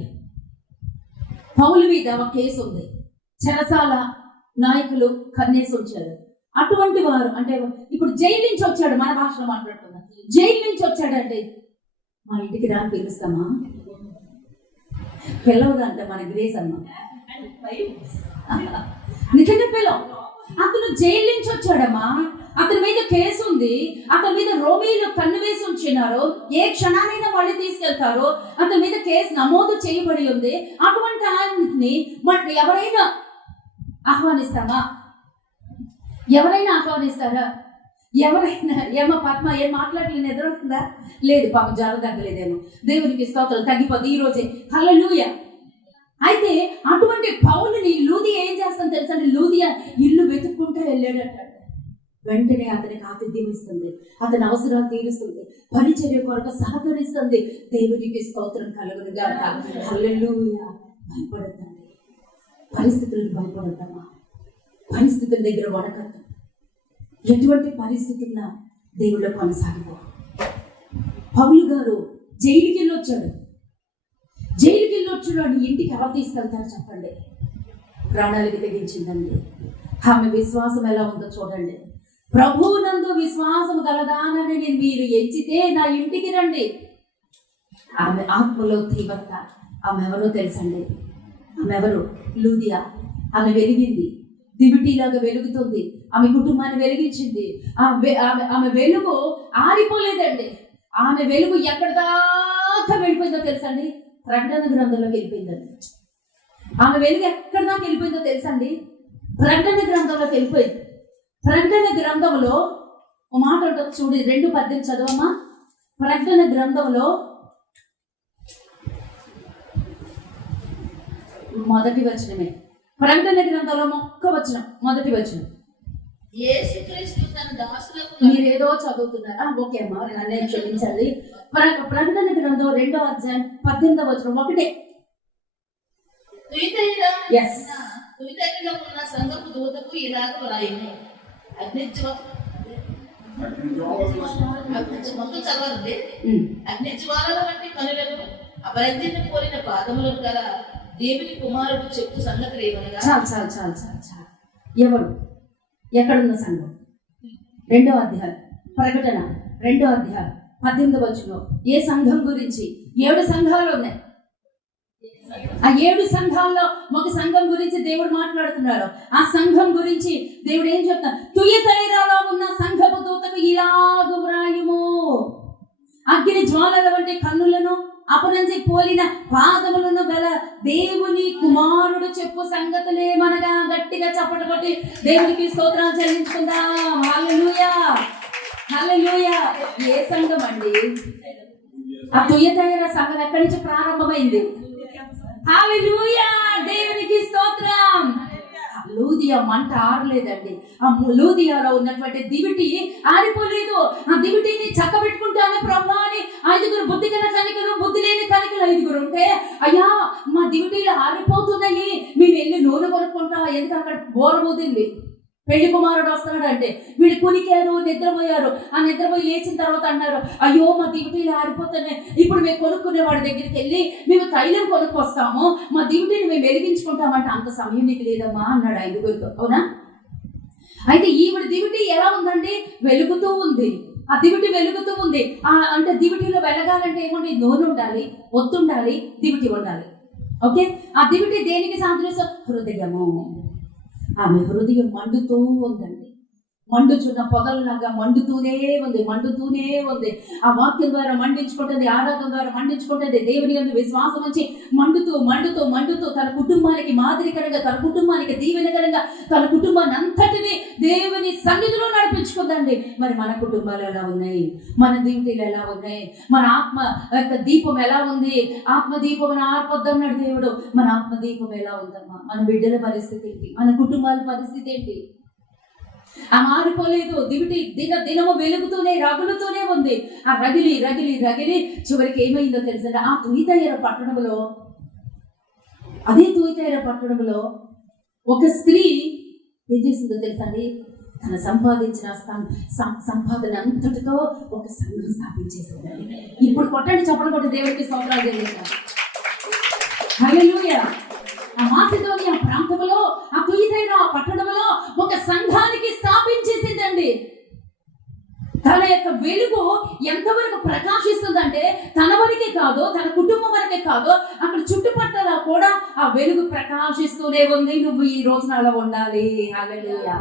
పౌలు మీద ఒక కేసు ఉంది. చెరసాల నాయకులు కన్నేసి ఉంచారు. అటువంటి వారు అంటే ఇప్పుడు జైలు నుంచి వచ్చాడు, మన భాషలో మాట్లాడుతున్నా. జైలు నుంచి వచ్చాడండి. మా ఇంటికి రా పిలుస్తామా? పిలవదంట మన గ్రేస్ అమ్మ, నిజంగా పిలవ. అతను జైలు నుంచి వచ్చాడమ్మా. అతని మీద కేసు ఉంది. అతని మీద రోమీలు కన్ను వేసి ఉంచినారు. ఏ క్షణానైనా వాళ్ళు తీసుకెళ్తారు. అతని మీద కేసు నమోదు చేయబడి ఉంది. అటువంటి ఆయన్ని మరి ఎవరైనా ఆహ్వానిస్తామా? ఎవరైనా ఆహ్వానిస్తారా? ఎవరైనా ఏమో పద్మ ఏం మాట్లాడలేదు, ఎదురొస్తుందా? లేదు, పాపం జ్వరం తగ్గలేదేమో. దేవునికి స్తోత్రం. తగ్గిపోద్ది ఈ రోజే. హల్లెలూయా. అయితే అటువంటి పౌలుని లూదియా ఏం చేస్తాను తెలుసా? లూదియా ఇల్లు వెతుక్కుంటూ వెళ్ళాడట. వెంటనే అతనికి ఆతిథ్యం ఇస్తుంది, అతని అవసరాలు తీరుస్తుంది, పరిచర్య కొరకు సహకరిస్తుంది. దేవునికి స్తోత్రం కలుగునుగాక. హల్లెలూయా. భయపడద్దండి, పరిస్థితులకు భయపడద్దామా? పరిస్థితుల దగ్గర వడకద్దు. ఎటువంటి పరిస్థితున్నా దేవుళ్ళో కొనసాగిపో. పౌలు గారు జైలుకి వెళ్ళొచ్చాడు. జైలుకి వెళ్ళొచ్చాడు అని ఇంటికి ఎవరు తీసుకెళ్తారు చెప్పండి? ప్రాణాలకి తెగించిందండి. ఆమె విశ్వాసం ఎలా ఉందో చూడండి. ప్రభువునందు విశ్వాసం గలదానని మీరు ఎంచితే నా ఇంటికి రండి. ఆమె ఆత్మలో తీవ్రత. ఆమె ఎవరో తెలుసండి. ఆమె ఎవరు? లూదియా. ఆమె వెలిగింది, దివిటీలాగా వెలుగుతుంది. ఆమె కుటుంబాన్ని వెలిగించింది. ఆమె వెలుగు ఆరిపోలేదండి. ఆమె వెలుగు ఎక్కడి దాకా వెళ్ళిపోయిందో తెలుసండి? ప్రకటన గ్రంథంలోకి వెళ్ళిపోయిందండి. ఆమె వెలుగు ఎక్కడి దాకా వెళ్ళిపోయిందో తెలుసండి? ప్రకటన గ్రంథంలోకి వెళ్ళిపోయింది. ప్రకటన గ్రంథంలో ఒక మాట ఉంటుంది చూడు, 2:18 చదవమ్మా. ప్రకటన గ్రంథంలో మొదటి వచనమే. ప్రకటన గ్రంథంలో ఒక్క వచనం, మొదటి వచనం. మీరు ఏదో చదువుతున్నారా? ఓకే అమ్మా, నన్నే క్షమించండి. ప్రకటన గ్రంథం 2వ అధ్యాయం 18వ వచనం ఒకటే. ఉన్న సంఘపు దూతకు ఇలాగ వ్రాయుము. మొత్తం చదవండి. అగ్ని జ్వాలల వంటి కనులను అపరంజిని పోలిన పాదములను గల దేవుని కుమారుడు చెప్పు సంగతులు ఏమనగా. చాలు. ఎవరు? ఎక్కడున్న సంఘం? 2వ అధ్యాయం ప్రకటన 2వ అధ్యాయం 18వ వచనం. ఏ సంఘం గురించి? 7 సంఘాలు ఉన్నాయి. ఆ 7 సంఘాల్లో ఒక సంఘం గురించి దేవుడు మాట్లాడుతున్నాడు. ఆ సంఘం గురించి దేవుడు ఏం చెప్తాడు? తుయతైరాలో ఉన్న సంఘపు దూతకు ఇలాగ వ్రాయుము. అగ్ని జ్వాలల వంటి కన్నులను అపరంజి పోలిన పాదములను గల దేవుని కుమారుడు చెప్పు సంగతులేమనగా. గట్టిగా చప్పట్లు కొట్టి దేవునికి స్తోత్రాలు చెల్లించుకుందాం. హల్లెలూయా, హల్లెలూయా. ఏ సంఘం అండి? ఆ తుయతైర సంఘం ఎక్కడి నుంచి ప్రారంభమైంది? హల్లెలూయా, దేవునికి స్తోత్రం. లూదియా మంట ఆరలేదండి. ఆ లూదియాలో ఉన్నటువంటి దివిటి ఆరిపోలేదు. ఆ దివిటిని చక్కబెట్టుకుంటాను ప్రభు అని 5 బుద్ధి గల కనికలు, బుద్ధి లేని కనికలు 5 ఉంటే, అయ్యా మా దివిటీలు ఆరిపోతున్నాయి, మేము వెళ్ళి నూనె కొనుక్కుంటాం. ఎందుకు? అక్కడ బోర ఊదింది. పెళ్లి కుమారుడు వస్తున్నాడు అంటే వీళ్ళు కునికారు, నిద్రపోయారు. ఆ నిద్రపోయి లేచిన తర్వాత అన్నారు, అయ్యో మా దివిటీలు ఆరిపోతున్నాయి, ఇప్పుడు మేము కొనుక్కునే వాడి దగ్గరికి వెళ్ళి మేము తైలం కొనుక్కొస్తాము, మా దివిటీని మేము వెలిగించుకుంటామంటే అంత సమయం నీకు లేదమ్మా అన్నాడు 5గురితో. అవునా? అయితే ఈవిడ దివిటి ఎలా ఉందండి? వెలుగుతూ ఉంది. ఆ దివిటి వెలుగుతూ ఉంది. అంటే దివిటిలో వెలగాలంటే ఏమండి? నూనె ఉండాలి, ఒత్తు ఉండాలి, దివిటి ఉండాలి. ఓకే, ఆ దివిటి దేనికి సాదృశ్యం? హృదయము. ఆమె హృదయం మండుతూ ఉందండి, మండుచున్న పొగల్లాగా మండుతూనే ఉంది. ఆ వాక్యం ద్వారా మండించుకుంటుంది, ఆరాధన ద్వారా మండించుకుంటుంది. దేవుని యందు విశ్వాసం వచ్చి మండుతూ తన కుటుంబానికి మాదిరికరంగా, తన కుటుంబానికి దీవెనకరంగా, తన కుటుంబాన్ని అంతటిని దేవుని సన్నిధిలో నడిపించుకుందండి. మరి మన కుటుంబాలు ఎలా ఉన్నాయి? మన దీవిటీలు ఎలా ఉన్నాయి? మన ఆత్మ యొక్క దీపం ఎలా ఉంది? ఆత్మ దీపం ఆర్పొద్దన్నాడు దేవుడు. మన ఆత్మ దీపం ఎలా ఉందమ్మా? మన బిడ్డల పరిస్థితి ఏంటి? మన కుటుంబాల పరిస్థితి ఏంటి? ఆ మారిపోలేదు. దివిటి దినము వెలుగుతూనే రగులుతూనే ఉంది. ఆ రగిలి చివరికి ఏమైందో తెలుసండి? ఆ తుయితైర పట్టణంలో ఒక స్త్రీ ఏం చేసిందో తెలుసండి? తన సంపాదించిన సంపాదన అంతటితో ఒక సంఘం స్థాపించేసిందండి. ఇప్పుడు కొట్టండి, చప్పట్లు కొట్టి దేవుడికి స్తోత్రాలు చెల్లించాలి. హల్లెలూయా. ఆ మాసిదోనియా ప్రాంతంలో, ఆ తుయితైర పట్టణంలో ఒక సంఘానికి స్థాపించేసిందండి. తన యొక్క వెలుగు ఎంతవరకు ప్రకాశిస్తుందంటే తన వరకే కాదు, తన కుటుంబం వరకే కాదు, అక్కడ చుట్టుపక్కల కూడా ఆ వెలుగు ప్రకాశిస్తూనే ఉంది. నువ్వు ఈ రోజున అలా ఉండాలి. హల్లెలూయా.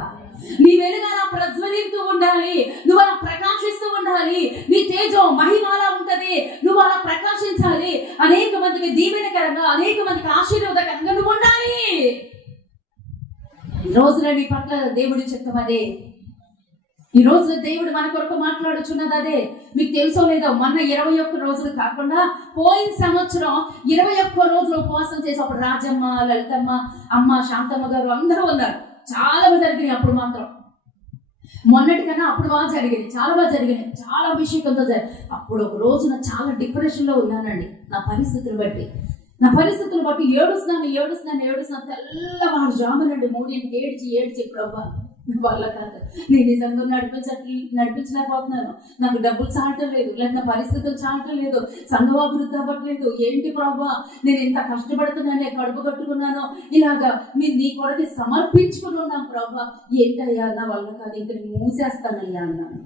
నీ వెలుగు అలా ప్రజ్వలిస్తూ ఉండాలి, నువ్వు అలా ప్రకాశిస్తూ ఉండాలి. నీ తేజం మహిమ అలా ఉంటది, నువ్వు అలా ప్రకాశించాలి. అనేక మందికి దీవెనకరంగా, అనేక మందికి ఆశీర్వాదకరంగా నువ్వు ఉండాలి. ఈ రోజున నీ పట్ల దేవుడి చిత్తం అదే. ఈ రోజు దేవుడు మన కొరకు మాట్లాడుచున్నది అదే. మీకు తెలుసో లేదో, మొన్న 21 రోజులు కాకుండా పోయిన సంవత్సరం 21 రోజులు ఉపవాసం చేసి అప్పుడు రాజమ్మ, లలితమ్మ, అమ్మ శాంతమ్మ గారు అందరూ ఉన్నారు. చాలా బాగా జరిగినాయి. అప్పుడు మాత్రం మొన్నటికన్నా అప్పుడు బాగా జరిగినాయి, చాలా బాగా జరిగినాయి, చాలా అభిషేకంతో అప్పుడు ఒక రోజున చాలా డిప్రెషన్లో ఉన్నానండి. నా పరిస్థితులు బట్టి ఏడుస్తున్నాను. తెల్లవారు జామునండి 3ంటికి ఏడ్చి ప్రభా వల్ల కాదు, నేను నిజంగా నడిపించలేకపోతున్నాను, నాకు డబ్బులు చాలటం లేదు, లేదా నా పరిస్థితులు చాలటం లేదు, సంఘవాభివృద్ధి అవ్వట్లేదు, ఏంటి ప్రభా నేను ఎంత కష్టపడుతున్నానే, కడుపు కట్టుకున్నాను, ఇలాగా మీరు నీ కొరకి సమర్పించుకుని ఉన్నాం ప్రభా, ఏంటయ్యా నా వల్ల కాదు, ఇంక నేను మూసేస్తానయ్యా అన్నాను.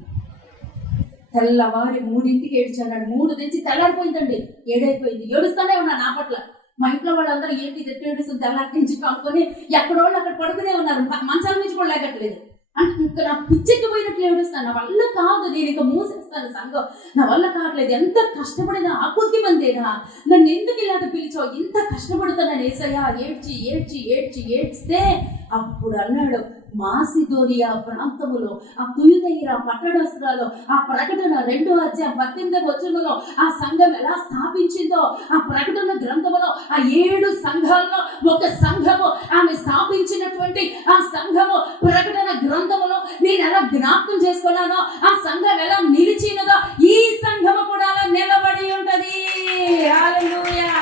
తెల్లవారి 3ంటికి ఏడ్చాడు. 3 నుంచి తెల్లారిపోయిందండి, ఏడైపోయింది. ఏడుస్తానే ఉన్నా నా పట్ల. మా ఇంట్లో వాళ్ళందరూ ఏంటి ఏడుస్తుంది తెల్లారి నుంచి కానుకొని ఎక్కడోళ్ళు అక్కడ పడుకునే ఉన్నారు, మంచాల నుంచి కూడా లేకట్లేదు. అంటే ఇంకా నా పిచ్చెక్కిపోయినట్లు ఏడుస్తాను. నా వల్ల కాదు, నేను ఇంకా మూసేస్తాను సంఘం, నా వల్ల కావట్లేదు. ఎంత కష్టపడినా ఆ కొద్ది మందేనా, నన్ను ఎందుకు ఇలాగ పిలిచావు, ఇంత కష్టపడుతున్నాను ఏసయ్యా. ఏడ్చితే అప్పుడు అన్నాడు, మాసిదోనియా ప్రాంతములో ఆ తుయితైర పట్టణస్థులలో ఆ ప్రకటన 2:18 ఆ సంఘం ఎలా స్థాపించిందో, ఆ ప్రకటన గ్రంథములో ఆ 7 సంఘాల్లో ఒక సంఘము ఆమె స్థాపించినటువంటి ఆ సంఘము ప్రకటన గ్రంథములో నేను ఎలా జ్ఞాపకం చేసుకున్నానో, ఆ సంఘం ఎలా నిలిచినదో ఈ సంఘము కూడా అలా నిలబడి ఉంటది. హల్లెలూయా.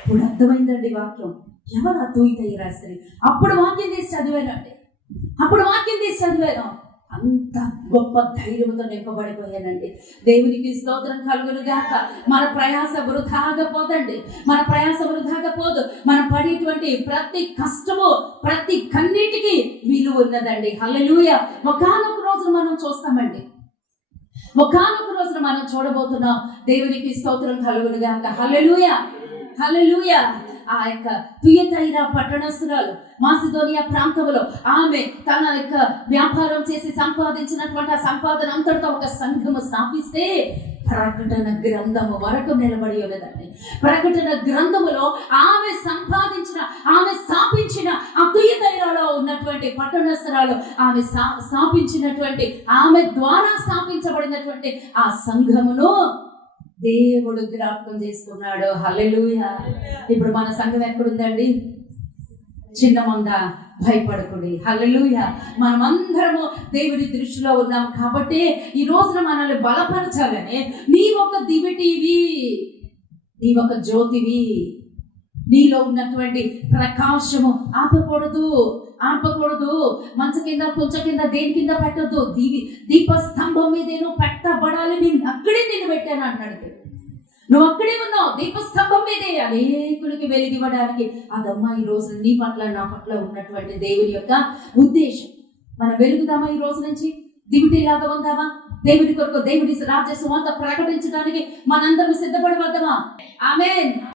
ఇప్పుడు అర్థమైందండి వాక్యం. ఎవరు ఆ తుయితైర స్త్రీ? అప్పుడు వాక్యం తీసి చదివాను. అంత గొప్ప ధైర్యంతో నింపబడిపోయానండి. దేవునికి స్తోత్రం కలుగును గాక. మన ప్రయాస వృధాగా పోదు. మనం పడేటువంటి ప్రతి కష్టము, ప్రతి కన్నీటికి విలువ ఉన్నదండి. హల్లెలూయా. ఒకానొక రోజున మనం చూస్తామండి, ఒకానొక రోజున మనం చూడబోతున్నాం. దేవునికి స్తోత్రం కలుగును గాక. హల్లెలూయా. ఆ యొక్క తుయతైర పట్టణస్థురాలు మాసిదోనియా ప్రాంతంలో ఆమె తన యొక్క వ్యాపారం చేసి సంపాదించినటువంటి ఆ సంపాదన అంతటితో ఒక సంఘము స్థాపిస్తే ప్రకటన గ్రంథము వరకు నిలబడి ఉన్నదండి. ప్రకటన గ్రంథములో ఆమె స్థాపించిన ఆ తుయతైరలో ఉన్నటువంటి పట్టణస్థురాలు ఆమె స్థాపించినటువంటి, ఆమె ద్వారా స్థాపించబడినటువంటి ఆ సంఘమును దేవుడు జ్ఞాపకం చేసుకున్నాడు. హల్లెలూయా. ఇప్పుడు మన సంఘం ఎక్కడుందండి? చిన్న మంద, భయపడకండి. హల్లెలూయా. మనమందరము దేవుడి దృష్టిలో ఉన్నాం కాబట్టి ఈ రోజున మనల్ని బలపరచాలని నీ ఒక దివిటీవి, నీ ఒక జ్యోతివి, నీలో ఉన్నటువంటి ప్రకాశము ఆపకూడదు. మంచ కింద కొంచెం కింద దేని కింద పెట్టద్దు. దీపస్తంభం మీద నువ్వు పెట్టబడాలి. నేను అక్కడే నిన్ను పెట్టాను అన్నాడు దేవుడు. నువ్వు అక్కడే ఉన్నావు, దీపస్తంభం మీదే అనేకులకి వెలిగివ్వడానికి. అదమ్మా ఈ రోజు నీ పట్ల నా పట్ల ఉన్నటువంటి దేవుని యొక్క ఉద్దేశం. మనం వెలుగుదామా ఈ రోజు నుంచి? దివిటీలాగా ఉందామా? దేవుడి కొరకు, దేవుడి రాజ్య సువార్త ప్రకటించడానికి మనందరం సిద్ధపడి వద్దామా? ఆమేన్.